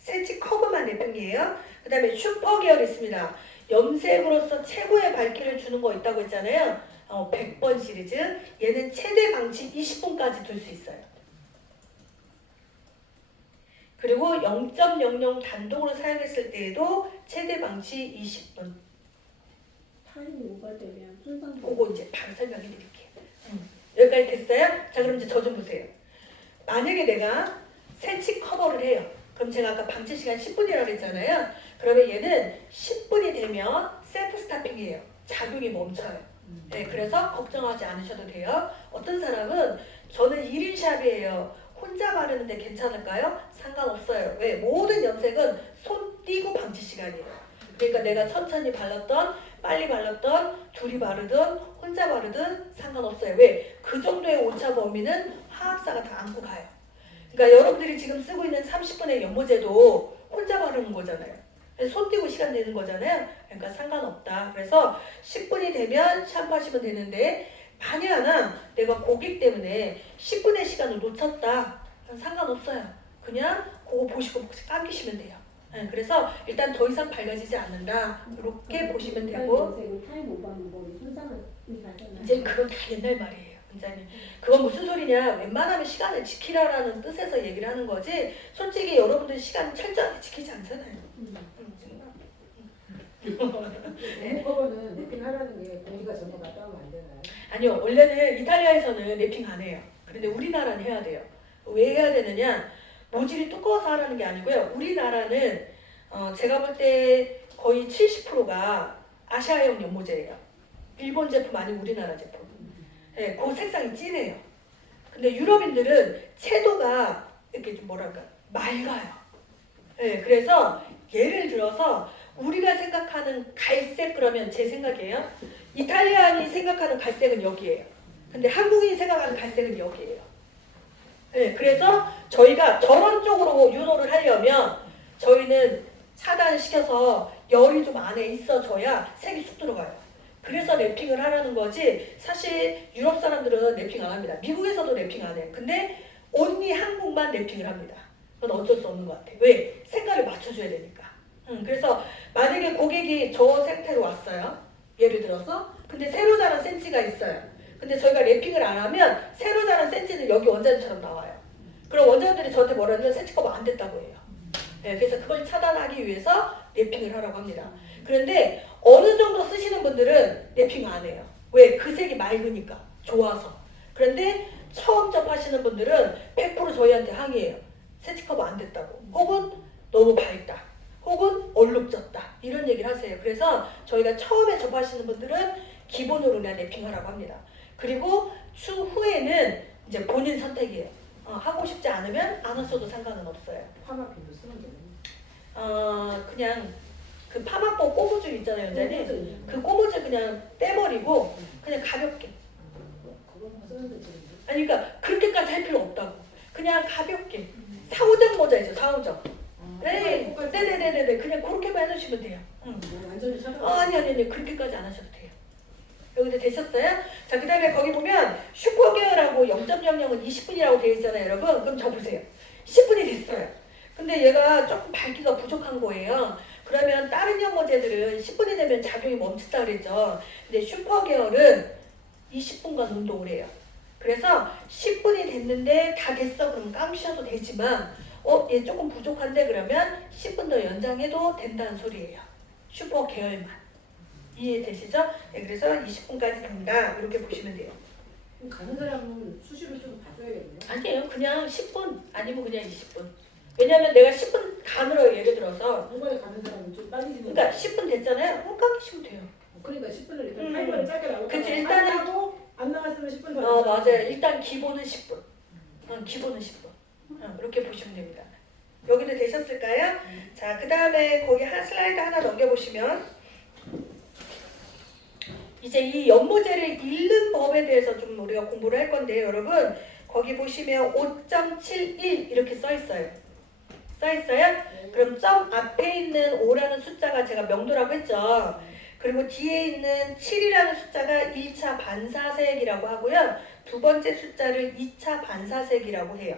세치 커버만 랩핑이에요. 그 다음에 슈퍼 계열 있습니다. 염색으로서 최고의 밝기를 주는 거 있다고 했잖아요. 100번 시리즈. 얘는 최대 방치 20분까지 둘 수 있어요. 그리고 0.00 단독으로 사용했을 때에도 최대 방치 20분. 타임이 오버되면 손상. 그거 이제 바로 설명해 드릴게요. 여기까지 됐어요? 자, 그럼 이제 저 좀 보세요. 만약에 내가 세치 커버를 해요. 그럼 제가 아까 방치 시간 10분이라고 했잖아요. 그러면 얘는 10분이 되면 셀프 스타핑이에요. 작용이 멈춰요. 네, 그래서 걱정하지 않으셔도 돼요. 어떤 사람은 저는 1인 샵이에요. 혼자 바르는데 괜찮을까요? 상관없어요. 왜? 모든 염색은 손 띄고 방치 시간이에요. 그러니까 내가 천천히 발랐던 빨리 발랐던 둘이 바르든 혼자 바르든 상관없어요. 왜? 그 정도의 오차 범위는 화학사가 다 안고 가요. 그러니까 여러분들이 지금 쓰고 있는 30분의 연모제도 혼자 바르는 거잖아요. 손 띄고 시간 내는 거잖아요. 그러니까 상관없다. 그래서 10분이 되면 샴푸하시면 되는데 만에 하나 내가 고객 때문에 10분의 시간을 놓쳤다. 상관없어요. 그냥 그거 보시고 감기시면 돼요. 네, 그래서 일단 더 이상 밝아지지 않는다. 이렇게 보시면 되고 타임 오버는 뭐 손상을 발생하는. 이제 그건 다 옛날 말이에요. 원장님. 그건 무슨 소리냐. 웬만하면 시간을 지키라라는 뜻에서 얘기를 하는 거지 솔직히 여러분들 시간 철저하게 지키지 않잖아요. 커버는 랩핑 하라는 게 공기가 전혀 갔다 오면 안 되나요? 아니요. 원래는 이탈리아에서는 랩핑 안 해요. 그런데 우리나라는 해야 돼요. 왜 해야 되느냐. 모질이 두꺼워서 하라는 게 아니고요. 우리나라는 제가 볼 때 거의 70%가 아시아형 연모제예요. 일본 제품 아니고 우리나라 제품. 네, 그 색상이 진해요. 근데 유럽인들은 채도가 이렇게 좀 뭐랄까 맑아요. 네, 그래서 예를 들어서 우리가 생각하는 갈색 그러면 제 생각이에요. 이탈리안이 생각하는 갈색은 여기예요. 근데 한국인이 생각하는 갈색은 여기예요. 네, 그래서 저희가 저런 쪽으로 유도를 하려면 저희는 차단시켜서 열이 좀 안에 있어줘야 색이 쑥 들어가요. 그래서 랩핑을 하라는 거지 사실 유럽 사람들은 랩핑 안 합니다. 미국에서도 랩핑 안 해요. 근데 온리 한국만 랩핑을 합니다. 그건 어쩔 수 없는 것 같아요. 왜? 색깔을 맞춰줘야 되니까. 그래서 만약에 고객이 저 상태로 왔어요. 예를 들어서 근데 새로 자란 센치가 있어요. 근데 저희가 랩핑을 안 하면 새로 자란 센치는 여기 원자재처럼 나와요. 그럼 원자들이 저한테 뭐라 하면 센치커버 안 됐다고 해요. 네, 그래서 그걸 차단하기 위해서 랩핑을 하라고 합니다. 그런데 어느 정도 쓰시는 분들은 랩핑 안 해요. 왜? 그 색이 맑으니까. 좋아서. 그런데 처음 접하시는 분들은 100% 저희한테 항의해요. 센치커버 안 됐다고. 혹은 너무 밝다. 혹은 얼룩졌다. 이런 얘기를 하세요. 그래서 저희가 처음에 접하시는 분들은 기본으로 그냥 랩핑하라고 합니다. 그리고 추후에는 이제 본인 선택이에요. 하고 싶지 않으면 안 하셔도 상관은 없어요. 파마핀도 쓰면 되네. 그냥 그 파마법 꼬무줄 있잖아요, 원장님. 그 꼬무줄 그냥 떼버리고 그냥 가볍게. 그거만 쓰면 되지. 아니 그러니까 그렇게까지 할 필요 없다고. 그냥 가볍게. 사오정 모자 있죠, 사오정. 네, 네네네네. 그냥 그렇게만 해주시면 돼요. 완전히 차단. 아니 그렇게까지 안 하셔도 돼요. 여기도 되셨어요? 자, 그 다음에 거기 보면 슈퍼기어라고 0.00은 20분이라고 되어 있잖아요, 여러분. 그럼 저 보세요. 10분이 됐어요. 근데 얘가 조금 밝기가 부족한 거예요. 그러면 다른 연모제들은 10분이 되면 작용이 멈춘다 그랬죠. 근데 슈퍼기어는 20분간 운동을 해요. 그래서 10분이 됐는데 다 됐어. 그럼 감으셔도 되지만 얘 조금 부족한데 그러면 10분 더 연장해도 된다는 소리예요. 슈퍼 계열만. 이해되시죠? 네, 그래서 20분까지 된다. 이렇게 보시면 돼요. 가는 사람은 수시로 좀 봐줘야겠네요. 아니에요. 그냥 10분 아니면 그냥 20분. 왜냐면 내가 10분 간으로 예를 들어서 한번에 가는 사람은 좀 빨리 지는. 그러니까 10분 됐잖아요. 그럼 감기시면 돼요. 그러니까 10분을 일단 타이머를 짧게 나오고. 그치, 일단은 하고 안 나갔으면 10분 더. 맞아요. 일단 기본은 10분. 기본은 10분. 이렇게 보시면 됩니다. 여기도 되셨을까요? 자, 그 다음에 거기 한 슬라이드 하나 넘겨보시면 이제 이 연모제를 읽는 법에 대해서 좀 우리가 공부를 할 건데요, 여러분. 거기 보시면 5.71 이렇게 써 있어요. 써 있어요? 그럼 점 앞에 있는 5라는 숫자가 제가 명도라고 했죠. 그리고 뒤에 있는 7이라는 숫자가 1차 반사색이라고 하고요. 두 번째 숫자를 2차 반사색이라고 해요.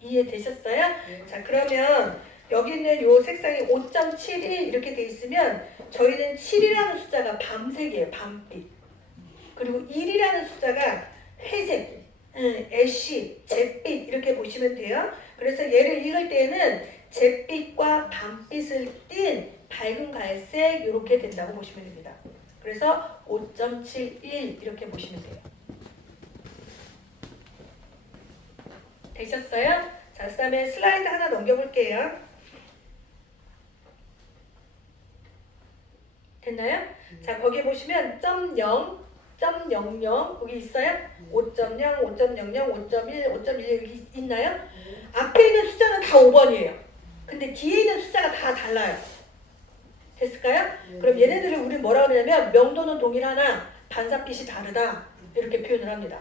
이해되셨어요? 자, 그러면 여기 있는 요 색상이 5.71 이렇게 돼 있으면 저희는 7이라는 숫자가 밤색이에요. 밤빛. 그리고 1이라는 숫자가 회색, 애쉬, 잿빛 이렇게 보시면 돼요. 그래서 얘를 읽을 때는 잿빛과 밤빛을 띤 밝은 갈색 이렇게 된다고 보시면 됩니다. 그래서 5.71 이렇게 보시면 돼요. 되셨어요? 자, 그 다음에 슬라이드 하나 넘겨볼게요. 됐나요? 자, 거기 보시면 .0, .00 거기 있어요? 5.0, 5.00, 5.1, 5.1 여기 있나요? 앞에 있는 숫자는 다 5번이에요. 근데 뒤에 있는 숫자가 다 달라요. 됐을까요? 그럼 얘네들을 우리 뭐라 그러냐면 명도는 동일하나 반사빛이 다르다 이렇게 표현을 합니다.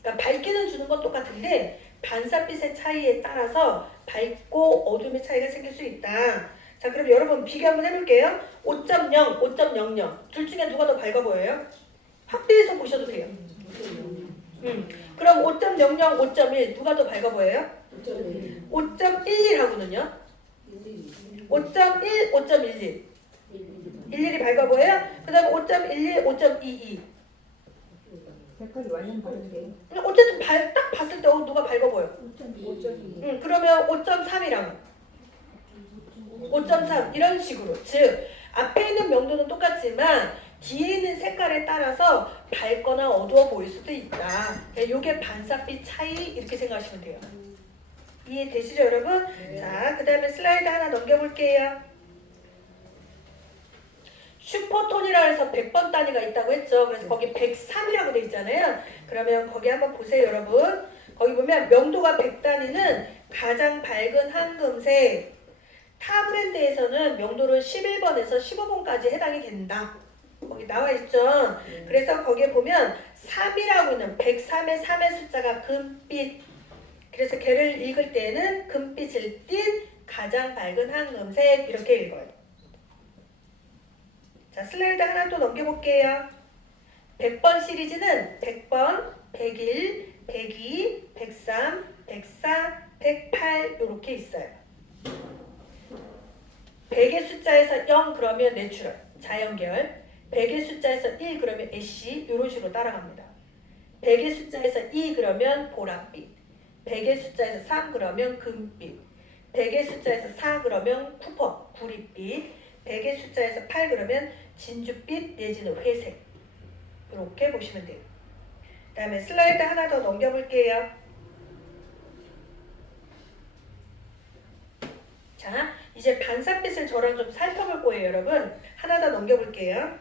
그러니까 밝기는 주는 건 똑같은데 반사빛의 차이에 따라서 밝고 어둠의 차이가 생길 수 있다. 자, 그럼 여러분 비교 한번 해볼게요. 5.0, 5.00 둘 중에 누가 더 밝아 보여요? 확대해서 보셔도 돼요. 그럼 5.00, 5.1 누가 더 밝아 보여요? 5.11하고는요? 5.1, 5.11 11이 밝아 보여요? 그 다음에 5.11, 5.22 색깔이 완전 다른데. 어쨌든 딱 봤을 때 누가 밝아 보여? 5.2. 그러면 5.3이랑 5.3 이런 식으로 즉 앞에 있는 명도는 똑같지만 뒤에 있는 색깔에 따라서 밝거나 어두워 보일 수도 있다. 이게 반사빛 차이 이렇게 생각하시면 돼요. 이해되시죠 여러분? 네. 자, 그 다음에 슬라이드 하나 넘겨볼게요. 슈퍼톤이라 해서 100번 단위가 있다고 했죠. 그래서 거기 103이라고 돼 있잖아요. 그러면 거기 한번 보세요 여러분. 거기 보면 명도가 100단위는 가장 밝은 황금색, 타 브랜드에서는 명도를 11번에서 15번까지 해당이 된다. 거기 나와 있죠. 그래서 거기에 보면 3이라고 있는 103의 3의 숫자가 금빛. 그래서 걔를 읽을 때는 금빛을 띤 가장 밝은 황금색 이렇게 읽어요. 자, 슬라이드 하나 또 넘겨볼게요. 100번 시리즈는 100번, 101, 102, 103, 104, 108 이렇게 있어요. 100의 숫자에서 0 그러면 내추럴, 자연계열. 100의 숫자에서 1 그러면 애쉬 이런 식으로 따라갑니다. 100의 숫자에서 2 그러면 보랏빛. 100의 숫자에서 3 그러면 금빛. 100의 숫자에서 4 그러면 쿠퍼, 구릿빛. 100의 숫자에서 8 그러면 진주빛 내지는 회색. 이렇게 보시면 돼요. 그 다음에 슬라이드 하나 더 넘겨볼게요. 자, 이제 반사빛을 저랑 좀 살펴볼 거예요, 여러분. 하나 더 넘겨볼게요.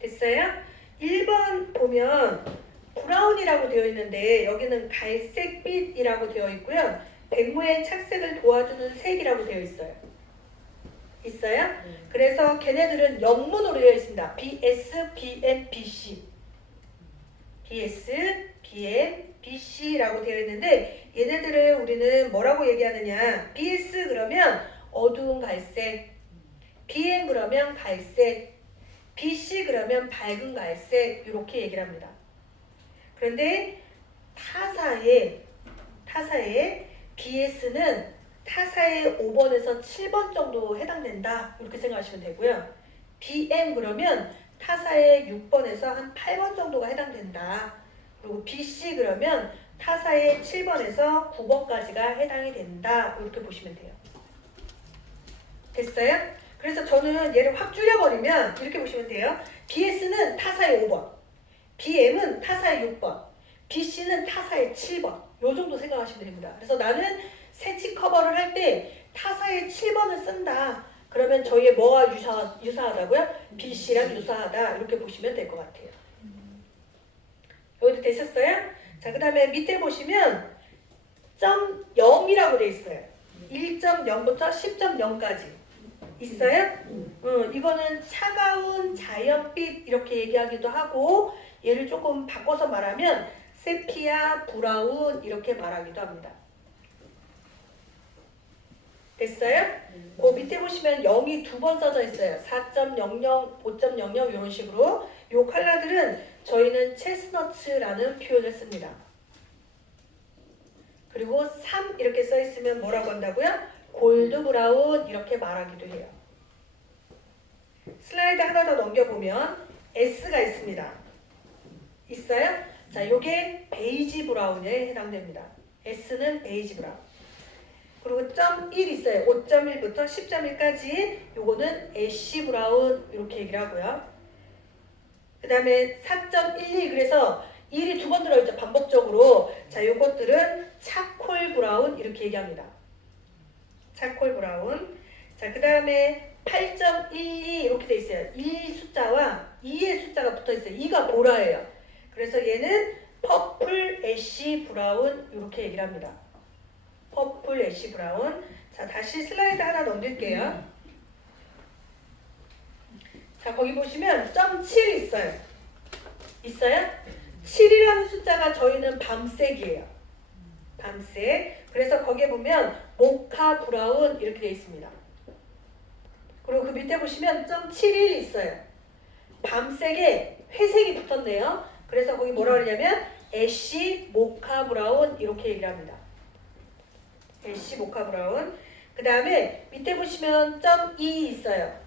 됐어요? 1번 보면 브라운이라고 되어 있는데 여기는 갈색빛이라고 되어 있고요. 백모의 착색을 도와주는 색이라고 되어 있어요. 있어요? 그래서 걔네들은 영문으로 되어 있습니다. BS, BM, BC. BS, BM, BC라고 되어 있는데 얘네들을 우리는 뭐라고 얘기하느냐. BS 그러면 어두운 갈색, BM 그러면 갈색, BC 그러면 밝은 갈색 이렇게 얘기를 합니다. 그런데 타사의 BS는 타사의 5번에서 7번 정도 해당된다 이렇게 생각하시면 되고요. BM 그러면 타사의 6번에서 한 8번 정도가 해당된다. 그리고 BC 그러면 타사의 7번에서 9번까지가 해당이 된다 이렇게 보시면 돼요. 됐어요? 그래서 저는 얘를 확 줄여버리면 이렇게 보시면 돼요. BS는 타사의 5번, BM은 타사의 6번, BC는 타사의 7번. 요 정도 생각하시면 됩니다. 그래서 나는 새치 커버를 할 때 타사의 7번을 쓴다. 그러면 저희의 뭐가 유사하다고요? BC랑 유사하다. 이렇게 보시면 될 것 같아요. 여기도 되셨어요? 자, 그 다음에 밑에 보시면 0이라고 돼 있어요. 1.0부터 10.0까지. 있어요? 이거는 차가운 자연빛 이렇게 얘기하기도 하고 얘를 조금 바꿔서 말하면 세피아, 브라운 이렇게 말하기도 합니다. 됐어요? 그 밑에 보시면 0이 두 번 써져 있어요. 4.00, 5.00 이런 식으로 이 컬러들은 저희는 체스너츠라는 표현을 씁니다. 그리고 3 이렇게 써 있으면 뭐라고 한다고요? 골드 브라운 이렇게 말하기도 해요. 슬라이드 하나 더 넘겨보면 S가 있습니다. 있어요? 자, 요게 베이지 브라운에 해당됩니다. S는 베이지 브라운. 그리고 1 있어요. 5.1부터 10.1까지 요거는 애쉬 브라운 이렇게 얘기를 하고요. 그 다음에 4.12 그래서 1이 두 번 들어있죠. 반복적으로. 자, 요것들은 차콜 브라운 이렇게 얘기합니다. 차콜 브라운. 자, 그 다음에 8.12 이렇게 돼 있어요. 1 숫자와 2의 숫자가 붙어 있어요. 2가 보라예요. 그래서 얘는 퍼플 애쉬 브라운 이렇게 얘기를 합니다. 퍼플 애쉬 브라운. 자, 다시 슬라이드 하나 넘길게요. 자, 거기 보시면 7 있어요. 있어요? 7이라는 숫자가 저희는 밤색이에요. 밤색. 그래서 거기에 보면 모카 브라운 이렇게 되어 있습니다. 그리고 그 밑에 보시면 7.1 있어요. 밤색에 회색이 붙었네요. 그래서 거기 뭐라 그러냐면 애쉬 모카 브라운 이렇게 얘기를 합니다. 애쉬 모카 브라운. 그 다음에 밑에 보시면 2 있어요.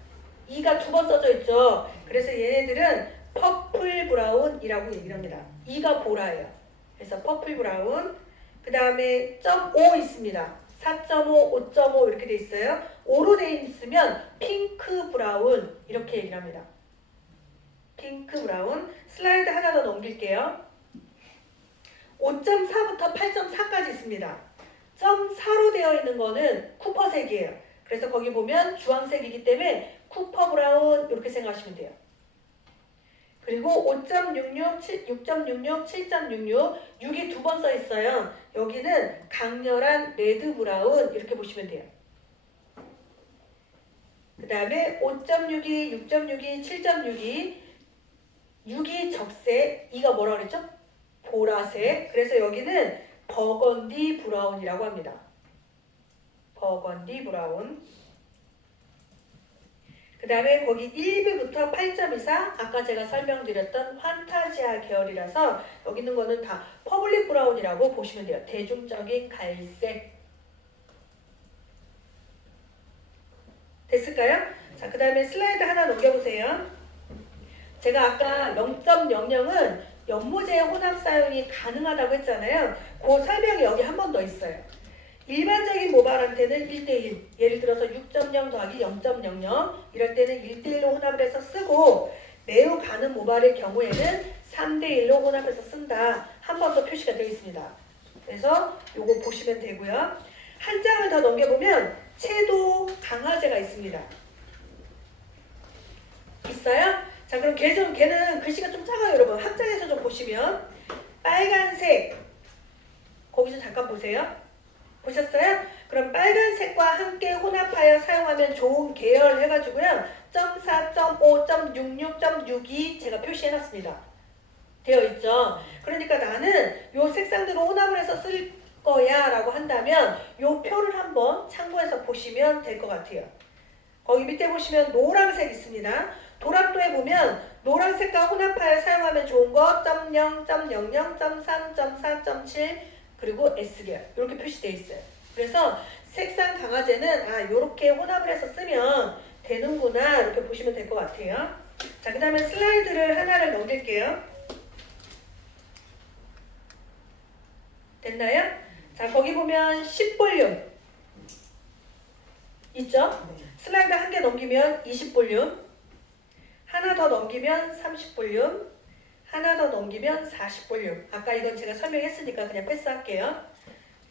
2가 두 번 써져 있죠. 그래서 얘네들은 퍼플 브라운이라고 얘기를 합니다. 2가 보라예요. 그래서 퍼플 브라운. 그 다음에 5 있습니다. 4.5, 5.5 이렇게 돼 있어요. 5로 돼 있으면 핑크 브라운 이렇게 얘기를 합니다. 핑크 브라운. 슬라이드 하나 더 넘길게요. 5.4부터 8.4까지 있습니다. 4로 되어 있는 거는 쿠퍼색이에요. 그래서 거기 보면 주황색이기 때문에 쿠퍼 브라운 이렇게 생각하시면 돼요. 그리고 5.66, 6.66, 7.66, 6이 두 번 써 있어요. 여기는 강렬한 레드 브라운 이렇게 보시면 돼요. 그 다음에 5.62, 6.62, 7.62, 6이 적색, 2가 뭐라 그랬죠? 보라색. 그래서 여기는 버건디 브라운이라고 합니다. 버건디 브라운. 그 다음에 거기 1B부터 8.24 아까 제가 설명드렸던 판타지아 계열이라서 여기 있는 거는 다 퍼블릭 브라운이라고 보시면 돼요. 대중적인 갈색. 됐을까요? 자, 그 다음에 슬라이드 하나 넘겨보세요. 제가 아까 0.00은 연모제 혼합 사용이 가능하다고 했잖아요. 그 설명이 여기 한 번 더 있어요. 일반적인 모발한테는 1대1, 예를 들어서 6.0 더하기 0.00 이럴 때는 1대1로 혼합을 해서 쓰고 매우 가는 모발의 경우에는 3대1로 혼합해서 쓴다. 한 번 더 표시가 되어 있습니다. 그래서 요거 보시면 되고요. 한 장을 더 넘겨보면 채도 강화제가 있습니다. 있어요? 자, 그럼 걔는 글씨가 좀 작아요, 여러분. 확장해서 좀 보시면 빨간색 거기서 잠깐 보세요. 보셨어요? 그럼 빨간색과 함께 혼합하여 사용하면 좋은 계열 해가지고요. 0.4, 0.5, 0.66, 0.62 제가 표시해놨습니다. 되어 있죠? 그러니까 나는 요 색상대로 혼합을 해서 쓸 거야 라고 한다면 요 표를 한번 참고해서 보시면 될 것 같아요. 거기 밑에 보시면 노란색 있습니다. 도락도에 보면 노란색과 혼합하여 사용하면 좋은 거 0.0, 0.00, 0.3, 0.4, 0.7 그리고 S계열 이렇게 표시되어 있어요. 그래서 색상 강화제는 이렇게 혼합을 해서 쓰면 되는구나 이렇게 보시면 될 것 같아요. 자, 그 다음에 슬라이드를 하나를 넘길게요. 됐나요? 자, 거기 보면 10볼륨 있죠? 슬라이드 한 개 넘기면 20볼륨, 하나 더 넘기면 30볼륨, 하나 더 넘기면 40볼륨. 아까 이건 제가 설명했으니까 그냥 패스할게요.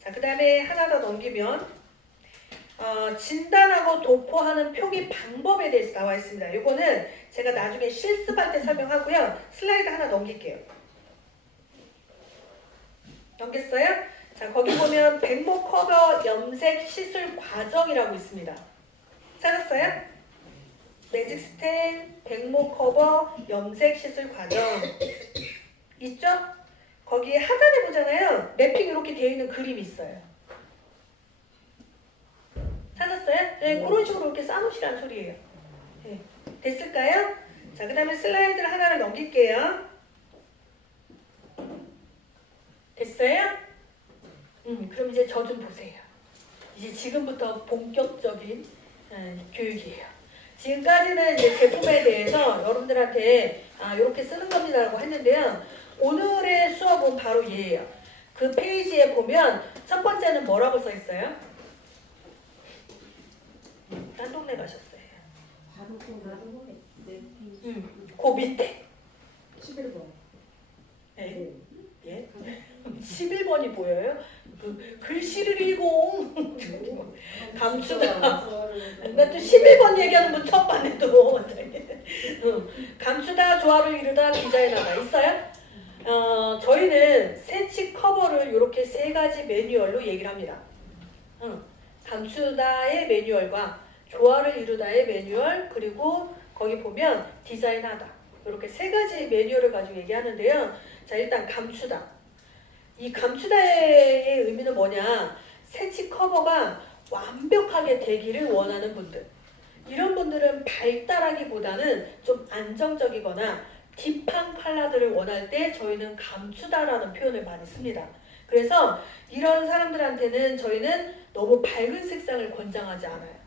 자, 그 다음에 하나 더 넘기면 진단하고 도포하는 표기 방법에 대해서 나와 있습니다. 이거는 제가 나중에 실습할 때 설명하고요. 슬라이드 하나 넘길게요. 넘겼어요? 자, 거기 보면 백모 커버 염색 시술 과정이라고 있습니다. 찾았어요? 매직 스텐, 백모 커버, 염색 시술 과정 있죠? 거기에 하단에 보잖아요. 랩핑 이렇게 되어 있는 그림이 있어요. 찾았어요? 네, 그런 식으로 이렇게 쌓아놓으시라는 소리예요. 네. 됐을까요? 자, 그 다음에 슬라이드를 하나를 넘길게요. 됐어요? 그럼 이제 저 좀 보세요. 이제 지금부터 본격적인 교육이에요. 지금까지는 이제 제품에 대해서 여러분들한테 이렇게 쓰는 겁니다라고 했는데요. 오늘의 수업은 바로 얘예요. 그 페이지에 보면 첫 번째는 뭐라고 써 있어요? 딴 동네 가셨어요. 바로 그 그 밑에 11번. 네. 예? 11번이 보여요? 그 글씨를 읽어. 감추다. 나 또 11번 얘기하는 분 처음 봤네 또. 감추다, 조화를 이루다, 디자인하다. 있어요? 저희는 새치 커버를 이렇게 세 가지 매뉴얼로 얘기를 합니다. 감추다의 매뉴얼과 조화를 이루다의 매뉴얼, 그리고 거기 보면 디자인하다. 이렇게 세 가지 매뉴얼을 가지고 얘기하는데요. 자, 일단 감추다. 이 감추다의 의미는 뭐냐? 새치 커버가 완벽하게 되기를 원하는 분들. 이런 분들은 발달하기보다는 좀 안정적이거나 딥한 컬러들을 원할 때 저희는 감추다라는 표현을 많이 씁니다. 그래서 이런 사람들한테는 저희는 너무 밝은 색상을 권장하지 않아요.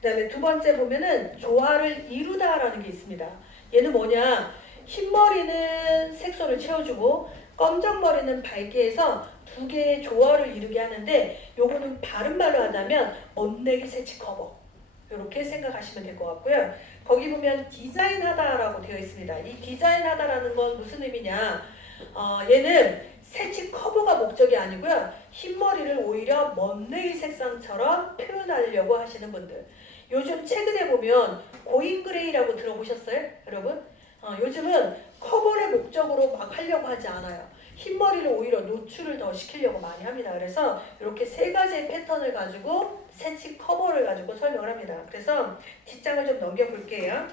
그 다음에 두 번째 보면은 조화를 이루다라는 게 있습니다. 얘는 뭐냐? 흰머리는 색소를 채워주고 검정머리는 밝게 해서 두 개의 조화를 이루게 하는데 요거는 바른말로 하자면 멋내기 새치 커버 이렇게 생각하시면 될 것 같고요. 거기 보면 디자인하다라고 되어 있습니다. 이 디자인하다라는 건 무슨 의미냐? 얘는 새치 커버가 목적이 아니고요. 흰머리를 오히려 멋내기 색상처럼 표현하려고 하시는 분들. 요즘 최근에 보면 고잉 그레이라고 들어보셨어요? 여러분? 요즘은 커버를 목적으로 막 하려고 하지 않아요. 흰머리를 오히려 노출을 더 시키려고 많이 합니다. 그래서 이렇게 세 가지의 패턴을 가지고 새치 커버를 가지고 설명을 합니다. 그래서 뒷장을 좀 넘겨볼게요.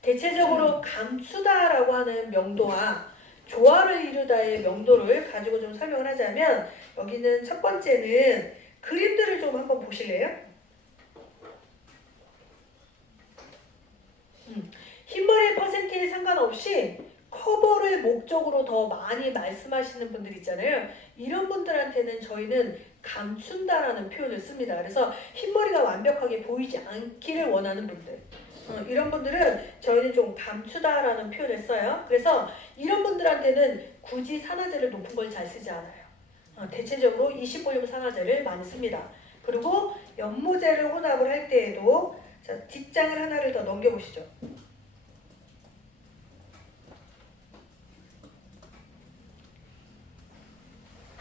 대체적으로 감추다라고 하는 명도와 조화를 이루다의 명도를 가지고 좀 설명을 하자면 여기는 첫 번째는 그림들을 좀 한번 보실래요? 흰머리의 퍼센티에 상관없이 커버를 목적으로 더 많이 말씀하시는 분들 있잖아요. 이런 분들한테는 저희는 감춘다라는 표현을 씁니다. 그래서 흰머리가 완벽하게 보이지 않기를 원하는 분들, 이런 분들은 저희는 좀 감추다라는 표현을 써요. 그래서 이런 분들한테는 굳이 산화제를 높은 걸 잘 쓰지 않아요. 대체적으로 20볼륨 산화제를 많이 씁니다. 그리고 연모제를 혼합을 할 때에도 자, 뒷장을 하나를 더 넘겨보시죠.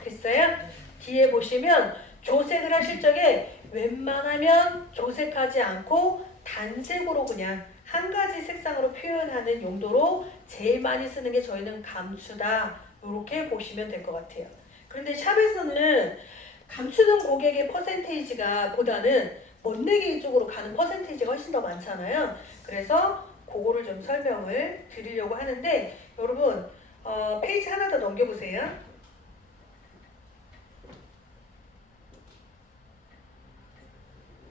됐어요? 뒤에 보시면 조색을 하실 적에 웬만하면 조색하지 않고 단색으로 그냥 한 가지 색상으로 표현하는 용도로 제일 많이 쓰는 게 저희는 감추다, 이렇게 보시면 될 것 같아요. 그런데 샵에서는 감추는 고객의 퍼센테이지가 보다는 멋내기 쪽으로 가는 퍼센테이지가 훨씬 더 많잖아요. 그래서 그거를 좀 설명을 드리려고 하는데 여러분 페이지 하나 더 넘겨보세요.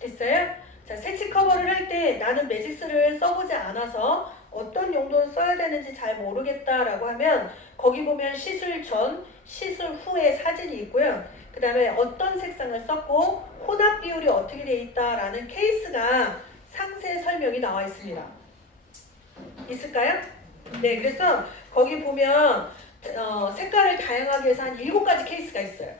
됐어요? 자, 새치 커버를 할 때 나는 매직스를 써보지 않아서 어떤 용도를 써야 되는지 잘 모르겠다라고 하면 거기 보면 시술 전, 시술 후의 사진이 있고요. 그 다음에 어떤 색상을 썼고 혼합 비율이 어떻게 돼 있다라는 케이스가 상세 설명이 나와 있습니다. 있을까요? 네, 그래서 거기 보면 색깔을 다양하게 해서 한 7가지 케이스가 있어요.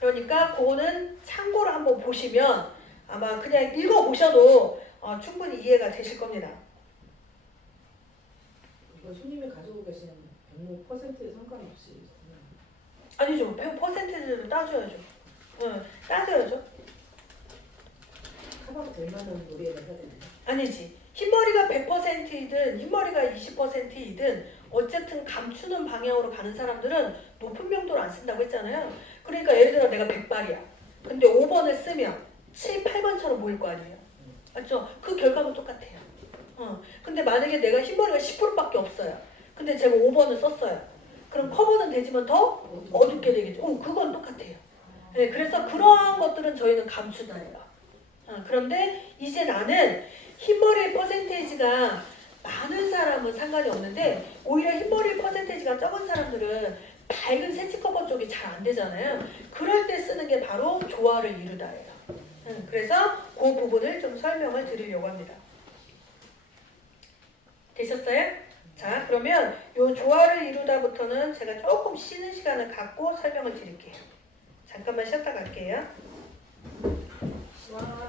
그러니까 그거는 참고로 한번 보시면 아마 그냥 읽어보셔도 충분히 이해가 되실 겁니다. 이거 손님이 가지고 계시는 병목 퍼센트에 상관없이 아니죠. 퍼센테이지를 따져야죠. 응, 따져야죠. 커버가 될 만한 노래를 해야 되나요? 아니지. 흰머리가 100%이든 흰머리가 20%이든 어쨌든 감추는 방향으로 가는 사람들은 높은 명도를 안 쓴다고 했잖아요. 그러니까 예를 들어 내가 100발이야. 근데 5번을 쓰면 7, 8번처럼 보일 거 아니에요. 맞죠? 그 결과는 똑같아요. 근데 만약에 내가 흰머리가 10%밖에 없어요. 근데 제가 5번을 썼어요. 그럼 커버는 되지만 더 어둡게 되겠죠. 그건 똑같아요. 네, 그래서 그러한 것들은 저희는 감추다예요. 그런데 이제 나는 흰머리의 퍼센테이지가 많은 사람은 상관이 없는데 오히려 흰머리 퍼센테이지가 적은 사람들은 밝은 새치 커버 쪽이 잘 안 되잖아요. 그럴 때 쓰는 게 바로 조화를 이루다예요. 그래서 그 부분을 좀 설명을 드리려고 합니다. 되셨어요? 자, 그러면 이 조화를 이루다부터는 제가 조금 쉬는 시간을 갖고 설명을 드릴게요. 잠깐만 쉬었다 갈게요. 와.